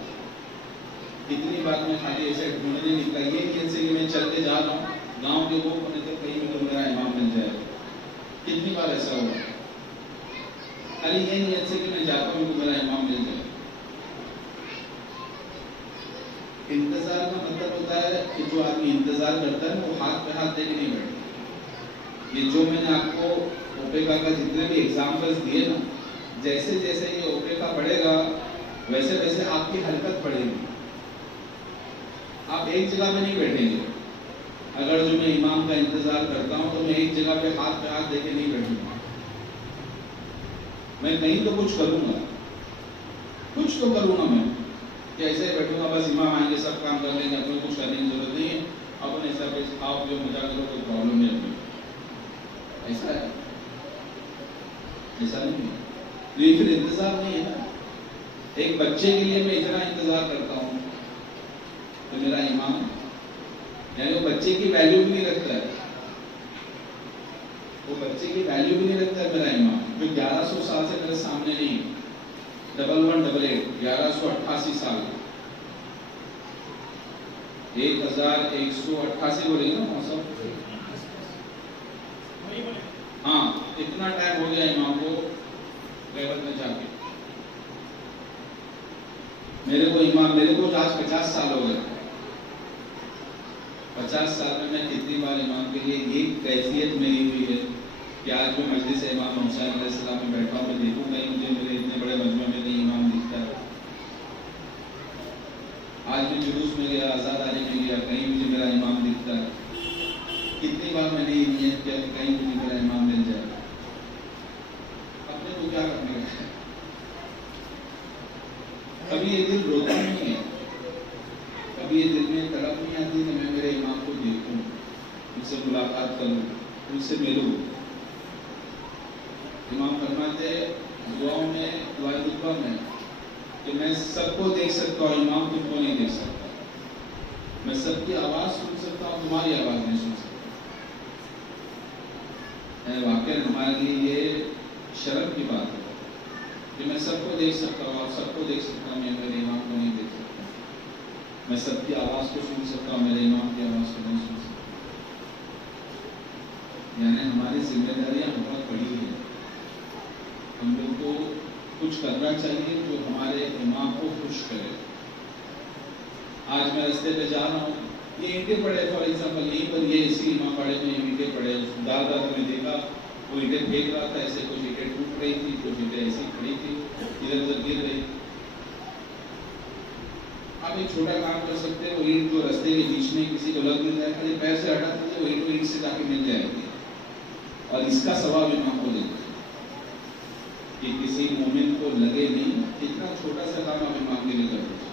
کتنی بار میں خالی ایسے ڈھونڈنے نکلا، یہ نہیں ایسے کہ میں چل کے جا رہا ہوں گاؤں کے وہ کونے تک کہیں بھی میرا امام مل جائے، کتنی بار ایسا ہوا؟ خالی یہ نہیں ایسے کہ میں جاتا ہوں کہ میرا امام مل جائے۔ انتظار کا مطلب ہوتا ہے کہ جو آدمی انتظار کرتا ہے وہ ہاتھ پہ ہاتھ دے کے نہیں بیٹھتا۔ یہ جو میں نے آپ کو اوپیکا کا جتنے بھی ایگزامپلس دیے نا، جیسے جیسے یہ اوپیکا بڑھے گا ویسے ویسے آپ کی حرکت بڑھے گی، آپ ایک جگہ پہ نہیں بیٹھیں گے۔ اگر جو میں امام کا انتظار کرتا ہوں تو میں ایک جگہ پہ ہاتھ دے کے نہیں بیٹھوں گا، میں کہیں تو کچھ کروں گا، کچھ تو کروں گا، میں کہ ایسے ہی بیٹھوں گا بس امام آئیں گے سب کام کر لیں گے، اپنے کچھ کرنے کی ضرورت نہیں ہے، اپنے حساب سے کھاؤ پیو مزہ کرو، کوئی پرابلم نہیں اپنی۔ ایسا ہے؟ ایسا نہیں ہے، تو یہ پھر انتظار نہیں ہے نا۔ ایک بچے کے لیے میں اتنا انتظار کرتا ہوں تو میرا امام، یعنی وہ بچے کی ویلیو بھی نہیں رکھتا ہے، وہ بچے کی ویلیو بھی نہیں رکھتا ہے میرا امام، جو 1100 سال سے میرے سامنے نہیں، 1188 1188 سال، 1188 بولے گا نا موسم، ہاں اتنا ٹائم ہو گیا امام کو غیبت میں جا کے۔ میرے کو آج 50 سال ہو گئے. 50 سال میں کتنی بار امام کے لیے یہ کیفیت میری ہوئی ہے کہ آج میں مجلس امام حسین علیہ السلام میں بیٹھا ہوں, میں دیکھوں کہیں مجھے میرے اتنے بڑے مجمع میں نہیں امام دکھتا ہے. آج میں جلوس میں گیا, آزاداری میں گیا, کہیں مجھے میرا امام دکھتا ہے. کتنی بار میں نے یہ نیت کیا کہ کہیں مجھے میرا امام مل جائے. اپنے کو کیا کرنے کا, کبھی یہ دل روتا نہیں ہے, کبھی یہ دل میں تڑپ نہیں آتی کہ میں میرے امام کو دیکھوں, ان سے ملاقات کروں, ان سے ملوں. امام فرماتے دعاؤں میں, دعائے خطبہ میں کہ میں سب کو دیکھ سکتا ہوں, امام تم کو نہیں دیکھ سکتا. میں سب کی آواز سن سکتا ہوں, تمہاری آواز نہیں سن سکتا. واقعی ہمارے لیے یہ شرم کی بات ہے کہ میں سب کو دیکھ سکتا ہوں, آپ سب کو دیکھ سکتا ہوں, میں میرے امام کو نہیں دیکھ سکتا. میں سب کی آواز کو سن سکتا ہوں, میرے امام کی آواز کو نہیں سن سکتا. یعنی ہماری ذمہ داریاں بہت بڑی ہیں. ہم لوگ کو کچھ کرنا چاہیے جو ہمارے امام کو خوش کرے. آج میں رستے پہ جا رہا ہوں, یہ اینٹیں پڑے, فار ایگزامپل یہیں پر یہ اسی امام باڑے میں اینٹیں پڑے, دار میں دیکھا وہ اینٹیں پھینک رہا تھا, ایسے کچھ اینٹیں ٹوٹ رہی تھی, کچھ اینٹیں ایسی کھڑی تھی, ادھر ادھر گر رہی. آپ ایک چھوٹا کام کر سکتے ہیں, وہ اینٹ جو رستے کے بیچ میں کسی کو لگ مل جائے, خالی پیر سے ہٹا دیجیے, وہ اینٹ سے جا کے مل جائے گی, اور اس کا ثواب امام کو دیتے کہ کسی مومن کو لگے نہیں. اتنا چھوٹا سا کام آپ امام کے لیے کر دیجیے.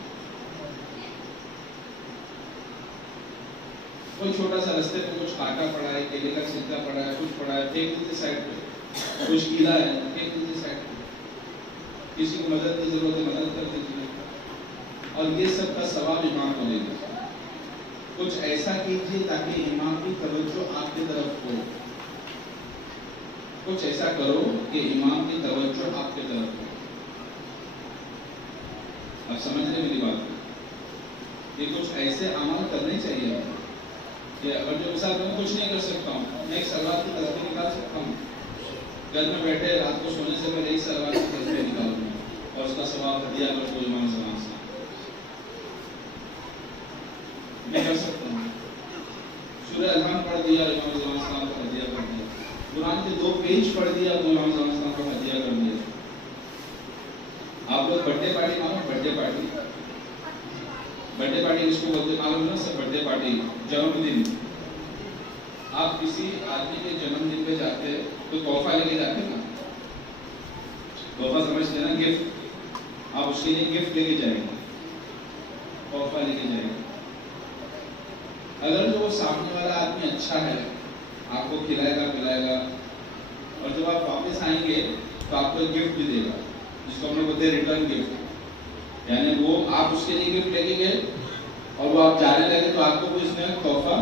کوئی چھوٹا سا رستے پہ کچھ کاٹا پڑا ہے, کیلے کا چھلکا پڑا ہے, کچھ پڑا ہے, پھینک دیجیے سائڈ پہ. کچھ کیڑا ہے, پھینک دیجیے سائڈ پہ. کسی کو مدد کی ضرورت ہے, مدد کر دیجیے. اور یہ سب کا ثواب امام کو دے دیجیے. کچھ ایسا کیجیے تاکہ امام کی توجہ آپ کی طرف ہو. کچھ ایسا کرو کہ امام کی توجہ آپ کی طرف ہو. آپ سمجھ رہے میری بات کو؟ یہ کچھ ایسے عمل کرنے چاہیے آپ کہ اگر جو مثال میں کچھ نہیں کر سکتا ہوں, میں ایک سلوات کی تصویر نکال سکتا ہوں. گھر میں بیٹھے رات کو سونے سے پہلے ایک سلوات کی تصویر نکالوں گا اور اس کا ثواب ہدیہ کر دو امام زمان سے. میں کر سکتا ہوں. سورہ الحمد پڑھ دیا, امام زمان السلام کو ہدیہ کر دیا. قرآن کے 2 پیج پڑھ دیا, امام زمان السلام کو ہدیہ کر دیا. آپ لوگ برتھ ڈے پارٹی مانو, birthday party, birthday party اس کو بولتے معلوم نا سر, برتھ ڈے پارٹی جنم دن. آپ کسی آدمی کے جنم دن پہ جاتے تو تحفہ لے کے جاتے نا, تحفہ سمجھتے نا, گفٹ. آپ اس کے لیے گفٹ لے کے جائیں گے, تحفہ لے کے جائیں گے. اگر جو وہ سامنے والا آدمی اچھا ہے, آپ کو کھلائے گا پلائے گا, اور جب آپ واپس آئیں گے تو آپ کو ایک گفٹ بھی دے گا, جس کو ہم لوگ بولتے ہیں ریٹرن گفٹ. یعنی وہ آپ اس کے لیے گفٹ لے کے گئے اور وہ آپ جانے لگے تو آپ کو اس نے تحفہ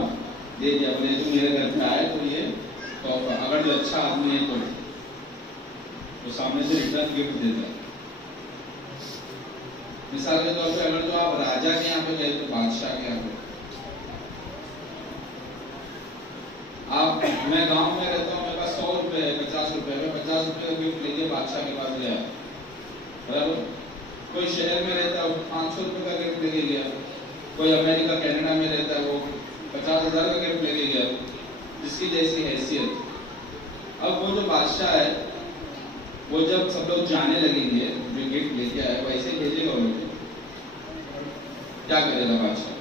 دے دیا, بولے جو میرے گھر پہ آئے تو یہ تحفہ. اگر جو اچھا آدمی ہے تو سامنے سے ریٹرن گفٹ دیتا ہے. مثال کے طور پہ اگر جو آپ راجا کے یہاں پہ گئے تو بادشاہ کے یہاں پہ, آپ, میں گاؤں میں رہتا ہوں, میرے پاس 100 روپے ہے, 50 روپے, میں 50 روپے کا گفٹ لے کے بادشاہ کے پاس گیا, برابر. کوئی شہر میں رہتا ہے 500 روپے کا گفٹ لے کے گیا, کوئی امریکہ کینیڈا میں رہتا ہے وہ 50,000 کا گفٹ لے کے گیا, جس کی جیسی حیثیت. اب وہ جو بادشاہ ہے وہ جب سب لوگ جانے لگیں گے, جو گفٹ لے کے آئے ویسے بھیجے گا, ان کو کیا کرے گا بادشاہ؟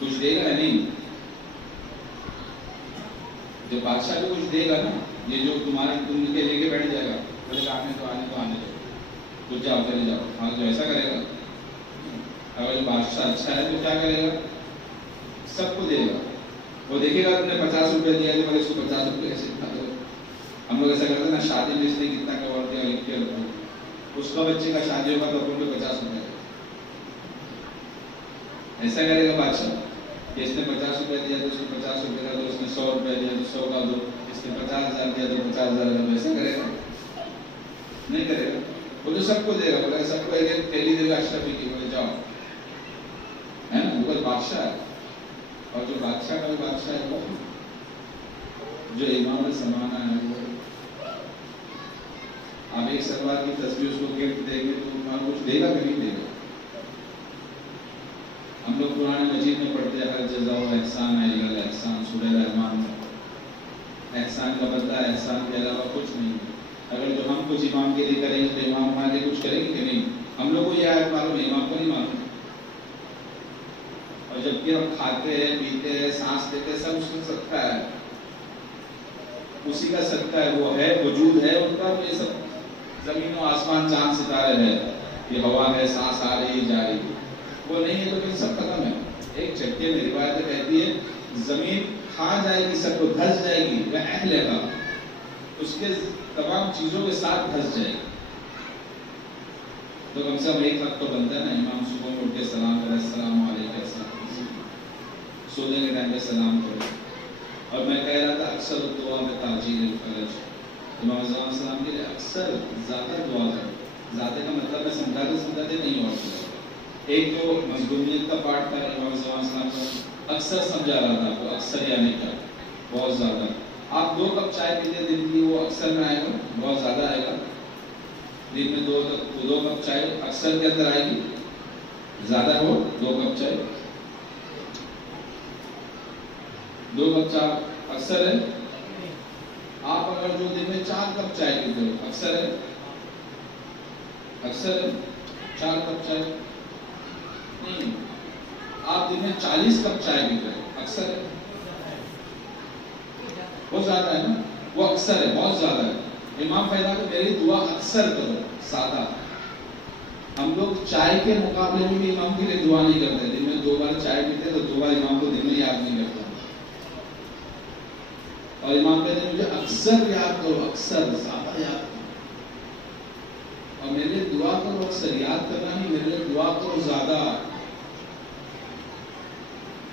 کچھ دے گا نہیں. جو بادشاہ کو کچھ دے گا نا, یہ جو تمہارے تم کے لے کے بیٹھ جائے گا, بولے گا آنے دو, کچھ جاؤ چلے جاؤ. ہاں, جو ایسا کرے گا. اگر جو بادشاہ اچھا ہے تو کیا کرے گا؟ سب کو دے گا. وہ دیکھے گا تم نے 50 روپے دیا تو اس کو 50 روپے ایسے کھا دو. ہم لوگ ایسا کرتے ہیں نا, شادی میں اس نے کتنا کور دیا لکھ کے رکھو, اس کا بچے کا شادی ہوگا تو اپنے 50 روپے ایسا کرے گا بادشاہ کہ اس نے 50 روپے دیا تو اس کو 50 روپے کا دو, اس نے 100 روپے دیا تو 100 کا دو, اس نے 50,000 دیا تو 50,000 کا دو. ایسا کرے گا؟ نہیں کرے گا. وہ تو سب کو دے گا, بولے سب کو ایک تھیلی دے گا اشرفی کی, بولے جاؤ, ہے نا. وہ بادشاہ ہے, اور جو بادشاہ کا بھی بادشاہ ہے وہ جو امام زمانہ ہے, وہ آپ ایک سلوار کی تصویر اس کو گفٹ دیں گے تو تمہارا کچھ دے گا کہ نہیں دے گا؟ قرآن مجید میں پڑھتے ہیں ہر جزا و احسان الا احسان، سورہ رحمان میں احسان کا بدلہ احسان کے علاوہ کچھ نہیں ہے۔ اگر جو ہم کچھ امام کے لیے کریں گے تو امام ہمارے لیے کچھ کریں گے کہ نہیں؟ ہم لوگ کو یہ آیت معلوم ہے، امام کو نہیں معلوم۔ اور جب کہ ہم کھاتے ہیں پیتے ہیں سانس لیتے ہیں سب اس کا صدقہ ہے، اسی کا صدقہ ہے، وہ ہے وجود ہے ان کا، یہ سب زمین و آسمان چاند ستارے ہے، یہ ہوا ہے سانس آ رہی ہے جا رہی ہے، وہ نہیں ہے تو پھر سب ختم ہے۔ ایک جھٹکے میں روایت کہتی ہے زمین کھا جائے گی سب کو، دھس جائے گی، وہ اہل کا اس کے تمام چیزوں کے ساتھ دھس جائے گی۔ تو کم سے کم ایک حق تو بنتا ہے نا، امام صبح میں اٹھ کے سلام کرے، السلام علیکم، سونے کے ٹائم پہ سلام کرے۔ اور میں کہہ رہا تھا اکثر دعا میں تاجیل الفرج، امام صلی اللہ علیہ وسلم کے لیے اکثر زیادہ دعا کرے۔ زیادہ کا مطلب میں سمجھاتے نہیں اور ایک تو مظلومیت کا پارٹ تھا، امام صلی اللہ علیہ وسلم اکثر سمجھا رہا تھا، وہ اکثر یعنی کیا بہت زیادہ۔ آپ 2 کپ چائے پیتے دن کی، وہ اکثر میں آئے گا، بہت زیادہ آئے گا۔ دن میں 2 کپ چائے اکثر کے اندر آئے گی، زیادہ ہو 2 کپ چائے، 2 کپ چائے اکثر ہے۔ آپ اگر جو دن میں 4 کپ چائے پیتے ہو، اکثر ہے، اکثر ہے 4 کپ چائے نہیں، آپ دن میں 40 کپ چائے پیتے ہو، اکثر ہے، بہت زیادہ ہے نا، وہ اکثر ہے، بہت زیادہ ہے۔ امام فرماتے ہیں میری دعا اکثر کرو، سادہ۔ ہم لوگ چائے کے مقابلے میں بھی امام کے لیے دعا نہیں کرتے، دن میں 2 بار چائے پیتے تو 2 بار امام کو دن میں یاد نہیں کرتا، اور امام کہتے ہیں مجھے اکثر یاد کرو، اکثر زیادہ یاد کرو، اور میرے لیے دعا کرو، اکثر یاد کرنا نہیں، میرے لیے دعا کرو زیادہ۔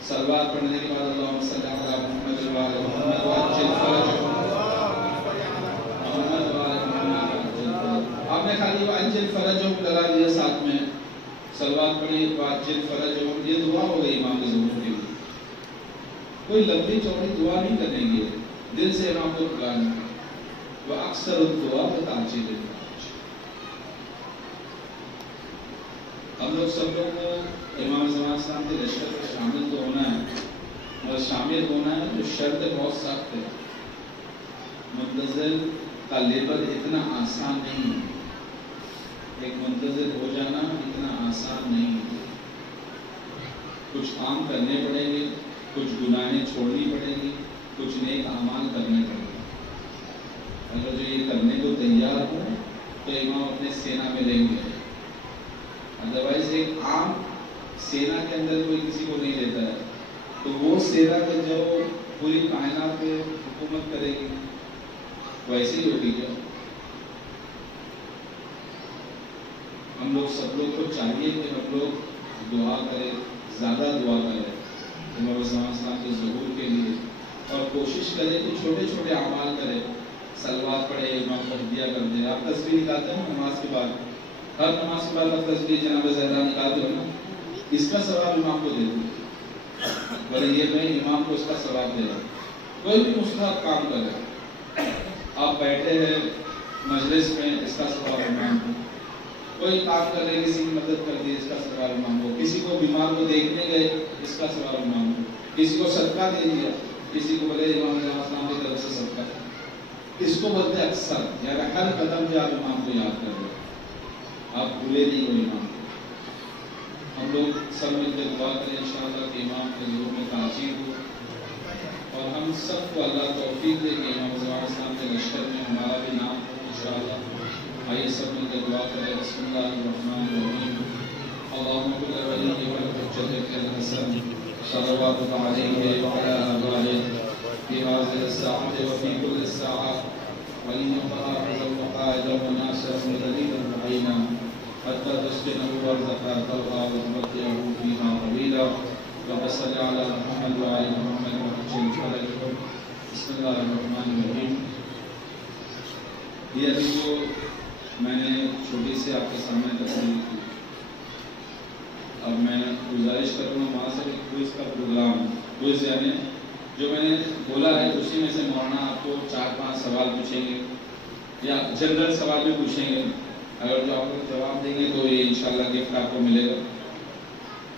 صلوات پڑھنے کے بعد اللہم صلی علی محمد و علی محمد وعجل فرجہم، محمد و علی محمد وعجل فرجہم۔ آپ نے خالی وعجل فرجہم لگا دیا ساتھ میں، صلوات پڑھی وعجل فرجہم، یہ دعا ہو گئی امام کے ظہور کے لیے۔ کوئی لمبی چوڑی دعا نہیں کرنے کی ہے، دل سے امام کو بلانا۔ وہ اکثر الدعا بتعجیل الفرج۔ ہم لوگ سب لوگ کو امام صلی اللہ علیہ وسلم کے لشکر میں شامل تو ہونا ہے، اور شامل ہونا ہے تو شرط بہت سخت ہے۔ منتظر کا لیبل اتنا آسان نہیں ہے، ایک منتظر ہو جانا اتنا آسان نہیں ہے۔ کچھ کام کرنے پڑیں گے، کچھ گناہیں چھوڑنی پڑیں گی، کچھ نیک اعمال کرنے پڑیں گے۔ اگر جو یہ کرنے کو تیار ہو تو امام اپنے سینہ میں لیں گے، ادروائز ایک عام سینا کے اندر کوئی کسی کو نہیں لیتا ہے، تو وہ سینا میں جو پوری کائنات پہ حکومت کرے گی ویسے ہی ہوگی کیا؟ ہم لوگ سب لوگ کو چاہیے کہ ہم لوگ دعا کریں، زیادہ دعا کریں امام صلی اللہ علیہ وسلم کے ظہور کے لیے، اور کوشش کریں کہ چھوٹے چھوٹے اعمال کریں، صلوات پڑھے، امام تہجد کر دیں۔ آپ تسبیح نکالتے ہیں نماز کے بعد، ہر نماز کے بعد آپ تسبیح جناب زہرا نکالتے ہو نا، اس کا ثواب امام کو دے دو، بلے یہ میں امام کو اس کا ثواب دے رہا ہوں۔ کوئی بھی مستحب کام کرے، آپ بیٹھے ہیں مجلس میں، اس کا ثواب امام کو، کوئی کام کر رہے کسی کی مدد کر دی، اس کا ثواب امام کو، کسی کو بیمار کو دیکھنے گئے، اس کا ثواب امام کو، کسی کو صدقہ دے دیا، کسی کو بولے امام علیہ السلام کی طرف سے صدقہ، اس کو بولتے ہیں اکثر، یعنی ہر قدم پہ آپ امام کو یاد کر رہے، آپ بھولے نہیں ہو امام کو۔ ہم لوگ سب مل کے دعا کریں انشاءاللہ کہ امام کے ظہور میں تاجیل ہو، اور ہم سب کو اللہ توفیق دے کہ امام صلی اللہ علیہ وسلم کے لشکر میں ہمارا بھی نام ہو انشاءاللہ۔ آئیے سب مل کے دعا کریں، بسم اللہ الرحمن الرحیم، اللہم کل ولی والحجت الحسن صلوات علیہ وعلی آبائہ فی هذه الساعة وفي كل الساعات وليحافظ الوقائد والناصر دليلا معينا حتى تسكنه وارزقها ترضى وتمتعه فيها طويلا اللهم صل على محمد وعلى محمد وعجل فرجهم۔ بسم اللہ الرحمن الرحیم۔ یہ ابھی جو میں نے چھوٹی سی آپ کے سامنے تصویر کی، اب میں گزارش کروں گا وہاں سے کوئز کا پروگرام، کوئز یعنی جو میں نے بولا ہے اسی میں سے مولانا آپ کو 4-5 سوال پوچھیں گے، یا جنرل سوال بھی پوچھیں گے، اگر جو آپ کو جواب دیں گے تو یہ انشاءاللہ گفٹ آپ کو ملے گا،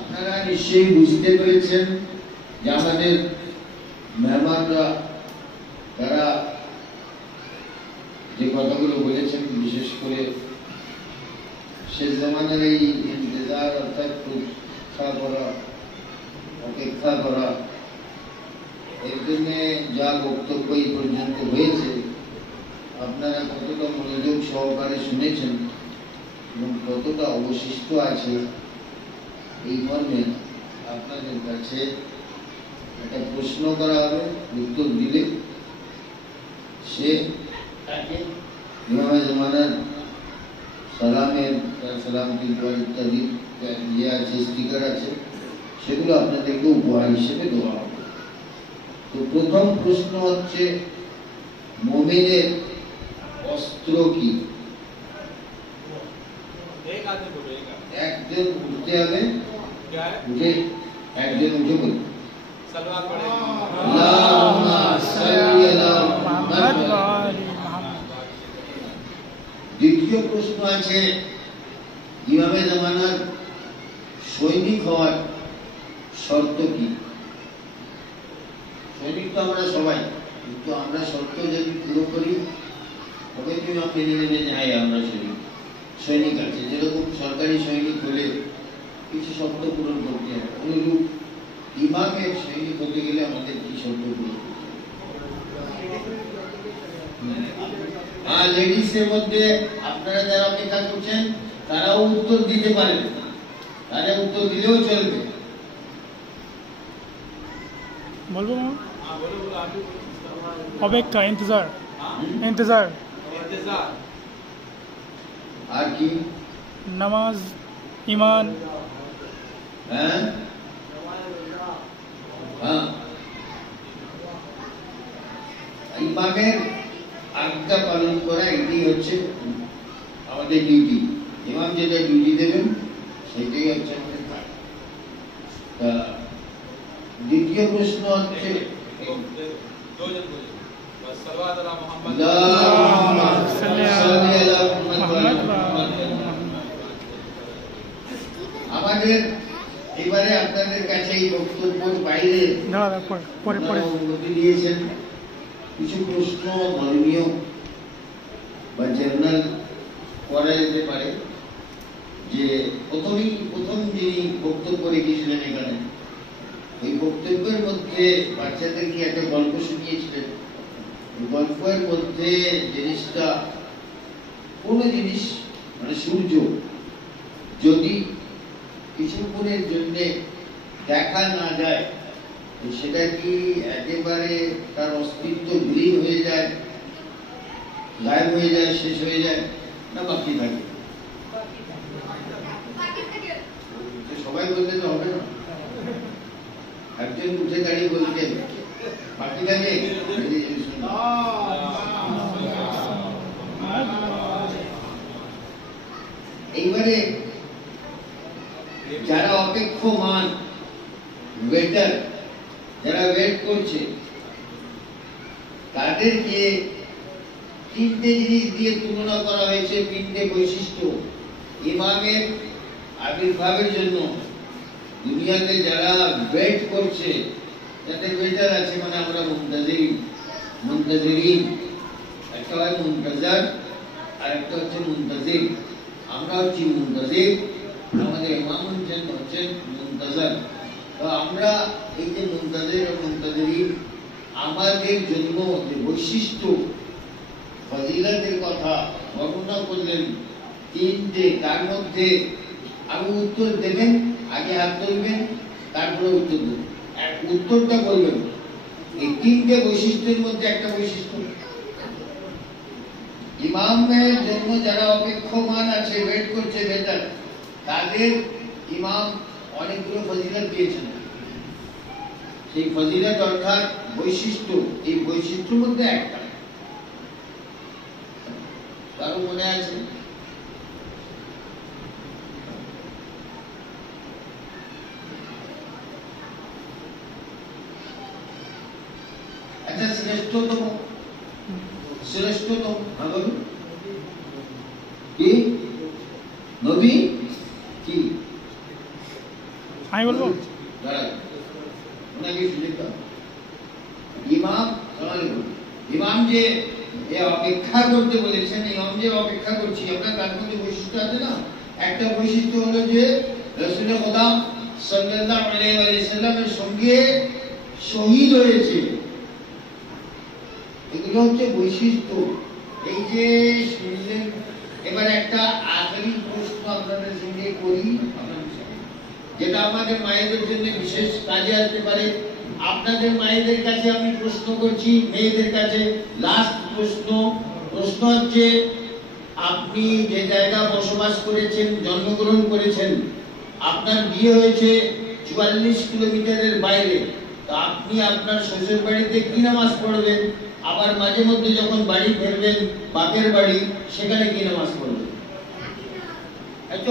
আপনারা নিশ্চয়ই বুঝতে পেরেছেন যে আমাদের মেহমানরা তারা যে কথাগুলো বলেছেন, বিশেষ করে শেষ জামানার এই ইন্তজার অর্থাৎ অপেক্ষা করা, এর জন্য যা বক্তব্য এই পর্যন্ত হয়েছে আপনারা কতটা মনোযোগ সহকারে শুনেছেন এবং কতটা অবশিষ্ট আছে এই মর্মে আপনাদের কাছে একটা প্রশ্ন করা হবে। উত্তর দিলে সে তাকে ইমামে জামানার সালামের সালাম কিংবা ইত্যাদি যে আছে স্টিকার আছে সেগুলো আপনাদেরকে উপহার হিসেবে দেওয়া হবে। তো প্রথম প্রশ্ন হচ্ছে, মুমিনের অস্ত্র কি? একজন উঠতে হবে, উঠে একজন উঠে বলবে আল্লাহুম্মা সাল্লি আলা মুহাম্মাদ ওয়া আলি মুহাম্মাদ। দ্বিতীয় প্রশ্ন আছে, ইমামে জামানার সৈনিক হওয়ার শর্ত কি? সৈনিক তো আমরা সবাই, কিন্তু আমরা শর্ত যদি পুরো করি তবে তুমি মেনে নেবে যে হ্যাঁ আমরা সৈনিক আছে। যেরকম সরকারি সৈনিক হলে কিছু শর্ত পূরণ করতে হবে, অনুরূপ ইমামের সৈনিক হতে গেলে আমাদের কি শর্ত পূরণ করতে হবে? আর লেডিসের মধ্যে আপনারা যারা অপেক্ষা করছেন তারাও উত্তর দিতে পারেন, তারা উত্তর দিলেও চলবে। বলবো অপেক্ষা, ইন্তজার ইন্তজার। আর কি? নামাজ, ঈমান। হ্যাঁ হ্যাঁ, ইমামের আজ্ঞা পালন করা এটি হচ্ছে আমাদের ডিউটি। ইমাম যেটা ডিউটি দেবেন সেটাই হচ্ছে আমাদের কাজ। দ্বিতীয় প্রশ্ন হচ্ছে, আমাদের এবারে আপনাদের কাছে এই বক্তব্যের বাইরে অনুমতি দিয়েছেন কিছু প্রশ্ন ধর্মীয় বা জেনারেল করা যেতে পারে। যে প্রথম যিনি বক্তব্য রেখেছিলেন এখানে, ওই বক্তব্যের মধ্যে বাচ্চাদেরকে একটা গল্প শুনিয়েছিলেন। গল্পের মধ্যে জিনিসটা, কোনো জিনিস মানে সূর্য যদি কিছুক্ষণের জন্য দেখা না যায় সেটা কি একেবারে তার অস্তিত্ব বিলীন হয়ে যায়, গায়েব হয়ে যায়, শেষ হয়ে যায়, না বাকি থাকে? সবাই বলতে তো হবে না, একজন উঠে দাঁড়িয়ে বলতে বাকি থাকে। এইবারে যারা অপেক্ষমান ওয়েটার, যারা ওয়েট করছে, তাদেরকে তিনটে জিনিস দিয়ে তুলনা করা হয়েছে, তিনটে বৈশিষ্ট্য ইমামের আবির্ভাবের জন্য। দুনিয়াতে যারা ওয়েট করছে, যাতে ওয়েটার আছে মানে আমরা মুনতাজিরিন, একটা হয় মুনতাজার আর একটা হচ্ছে মুনতাজির। আমরা হচ্ছি মুনতাজির, আমাদের ইমাম হচ্ছেন মুনতাজার। তো আমরা এই যে মুনতাজির ও মুনতাজিরিন, আমাদের জন্য যে বৈশিষ্ট্য ফজিলতের কথা বর্ণনা করলেন তিনটে, তার মধ্যে আমি উত্তর দেবেন, আগে হাত তুলবেন, তারপরে উত্তর দেবেন, উত্তরটা বলবেন। এই তিনটে বৈশিষ্ট্যের মধ্যে একটা বৈশিষ্ট্য, ইমামের জন্য যারা অপেক্ষমান আছে, ওয়েট করছে বেটার, তাদের ইমাম অনেকগুলো ফজিলত দিয়েছেন। সেই ফজিলত অর্থাৎ বৈশিষ্ট্য, এই বৈশিষ্ট্যের মধ্যে একটা কারো মনে আছে? আচ্ছা, শ্রেষ্ঠতম হ্যাঁ বলুন কি নবী কি আমি বলবো ওনাকে সুযোগ দাও। ইমাম ইমাম যে অপেক্ষা করতে বলেছেন, ইমাম যে অপেক্ষা করছি আমরা, তার মধ্যে বৈশিষ্ট্য আছে না? একটা বৈশিষ্ট্য হলো যে রাসূল খোদা সাল্লাল্লাহু আলাইহি ওয়াসাল্লামের সঙ্গে শহীদ হয়েছে। এগুলো হচ্ছে বৈশিষ্ট্য। এই যে শুনলেন, এবার একটা আখেরি প্রশ্ন আপনাদের সঙ্গে করি, যেটা আমাদের মায়েদের জন্য বিশেষ কাজে আসতে পারে। আপনাদের মায়েদের কাছে আমি প্রশ্ন করছি, মেয়েদের কাছে লাস্ট প্রশ্ন হচ্ছে, আপনি যে জায়গা বসবাস করেছেন, জন্মগ্রহণ করেছেন, আপনার বিয়ে হয়েছে 44 কিলোমিটারের বাইরে, তো আপনি আপনার শ্বশুর বাড়িতে কি নামাজ পড়বেন? আবার মাঝে মধ্যে যখন বাড়ি ফিরবেন বাপের বাড়ি, সেখানে কি নামাজ পড়বেন? এত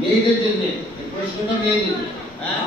মেয়েদের জন্য এই প্রশ্নটা, মেয়েদের। হ্যাঁ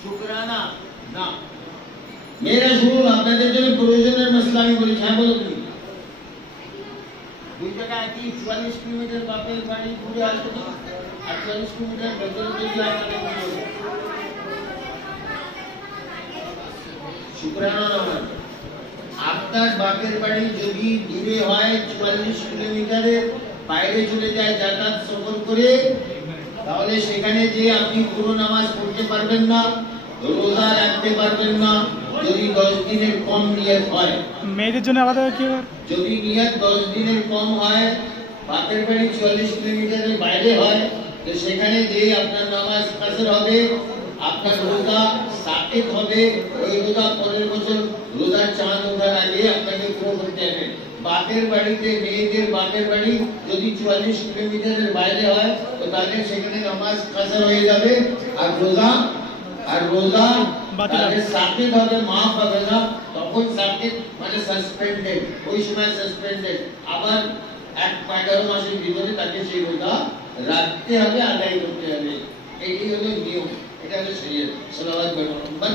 শুকরানা না, মেয়েরা শুনুন, আপনাদের জন্য প্রয়োজনের মশলা আমি বলি। হ্যাঁ বলো তুমি। দুই জায়গা একই 44 কিলোমিটার বাপের বাড়ি ঘুরে আসবে না, আর 44 কিলোমিটার ভেতরে যদি শুকরানা নামাজ। আপনার বাপের বাড়ি যদি দূরে হয়, 44 কিলোমিটারের বাইরে চলে যায় যাতায়াত সফর করে, তাহলে সেখানে যে আপনি পুরো নামাজ পড়তে পারবেন না, রোজা রাখতে পারবেন না, যদি 10 দিনের কম নিয়ত হয়। মেয়েদের জন্য আলাদা কি? যদি নিয়ত 10 দিনের কম হয়, বাপের বাড়ি 44 কিলোমিটারের বাইরে হয়, তো সেখানে যে আপনার নামাজ কাসর হবে, আপনার রোজা সাকিত হবে। ওই রোজা পরের বছর রোজার চাঁদ ওঠার আগে আপনাকে পুরো করতে হবে। বাপের বাড়িতে, মেয়েদের বাপের বাড়ি যদি 44 কিলোমিটারের বাইরে হয়, তো তাদের সেখানে নামাজ কাসর হয়ে যাবে, আর রোজা তাদের সাকিত হবে, মাফ হবে না। তখন সাকিত মানে সাসপেন্ডেড, ওই সময় সাসপেন্ডেড। আবার 11 মাসের ভিতরে তাকে সেই রোজা রাখতে হবে, আদায় করতে হবে। এই হলো নিয়ম, এটা হলো শরীয়ত। সালাওয়াত মুহাম্মদ।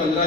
15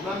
ইমাম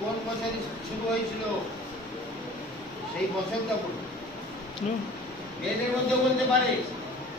কোন বছরে শুরু হয়েছিল? সেই বছরটা বলুন। মেয়েদের মধ্যে বলতে পারে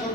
ছোট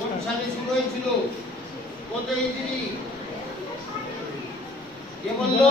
কোন সালে শুরু হয়েছিল? কত হিজরি? কে বললো?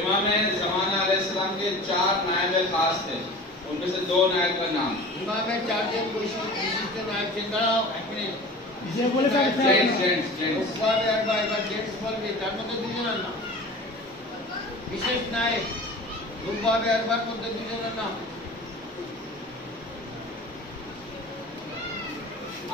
امام زمانہ علیہ السلام کے 4 نائب خاص تھے، ان میں سے 2 نائب کا نام امام 4 জন বিশিষ্ট নায়ক ছিলেন। দাঁড়াও এক মিনিট। যে বলে স্যার জেন্টস রূপবাবে আরবা এবার জেন্টস বলবে, তার মধ্যে 2 জনের নাম বিশেষ নায়ক। রূপবাবে আরবার মধ্যে 2 জনের নাম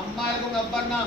আম্মা এবং আব্বার নাম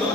2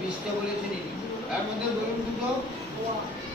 20টা বলেছেন, তার মধ্যে বলুন দুটো।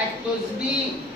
এক তসবিহ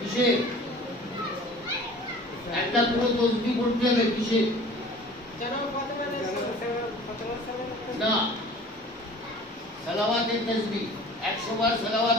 কিসে একটা পুরো তসবিহ পড়তে হবে? কিসে না, সালাওয়াতের তসবিহ 100 বার সালাওয়াত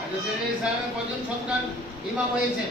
হযরত ইসলামের কয়জন সন্তান ইমাম হয়েছেন?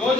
2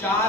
4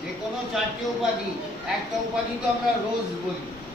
যে কোনো 4টি উপাধি একটা উপাধি তো আমরা রোজ বলি।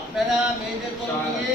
আপনারা মেয়েদের তরফ থেকে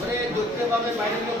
ওরে দুঃখে পাবে বাইরে লোক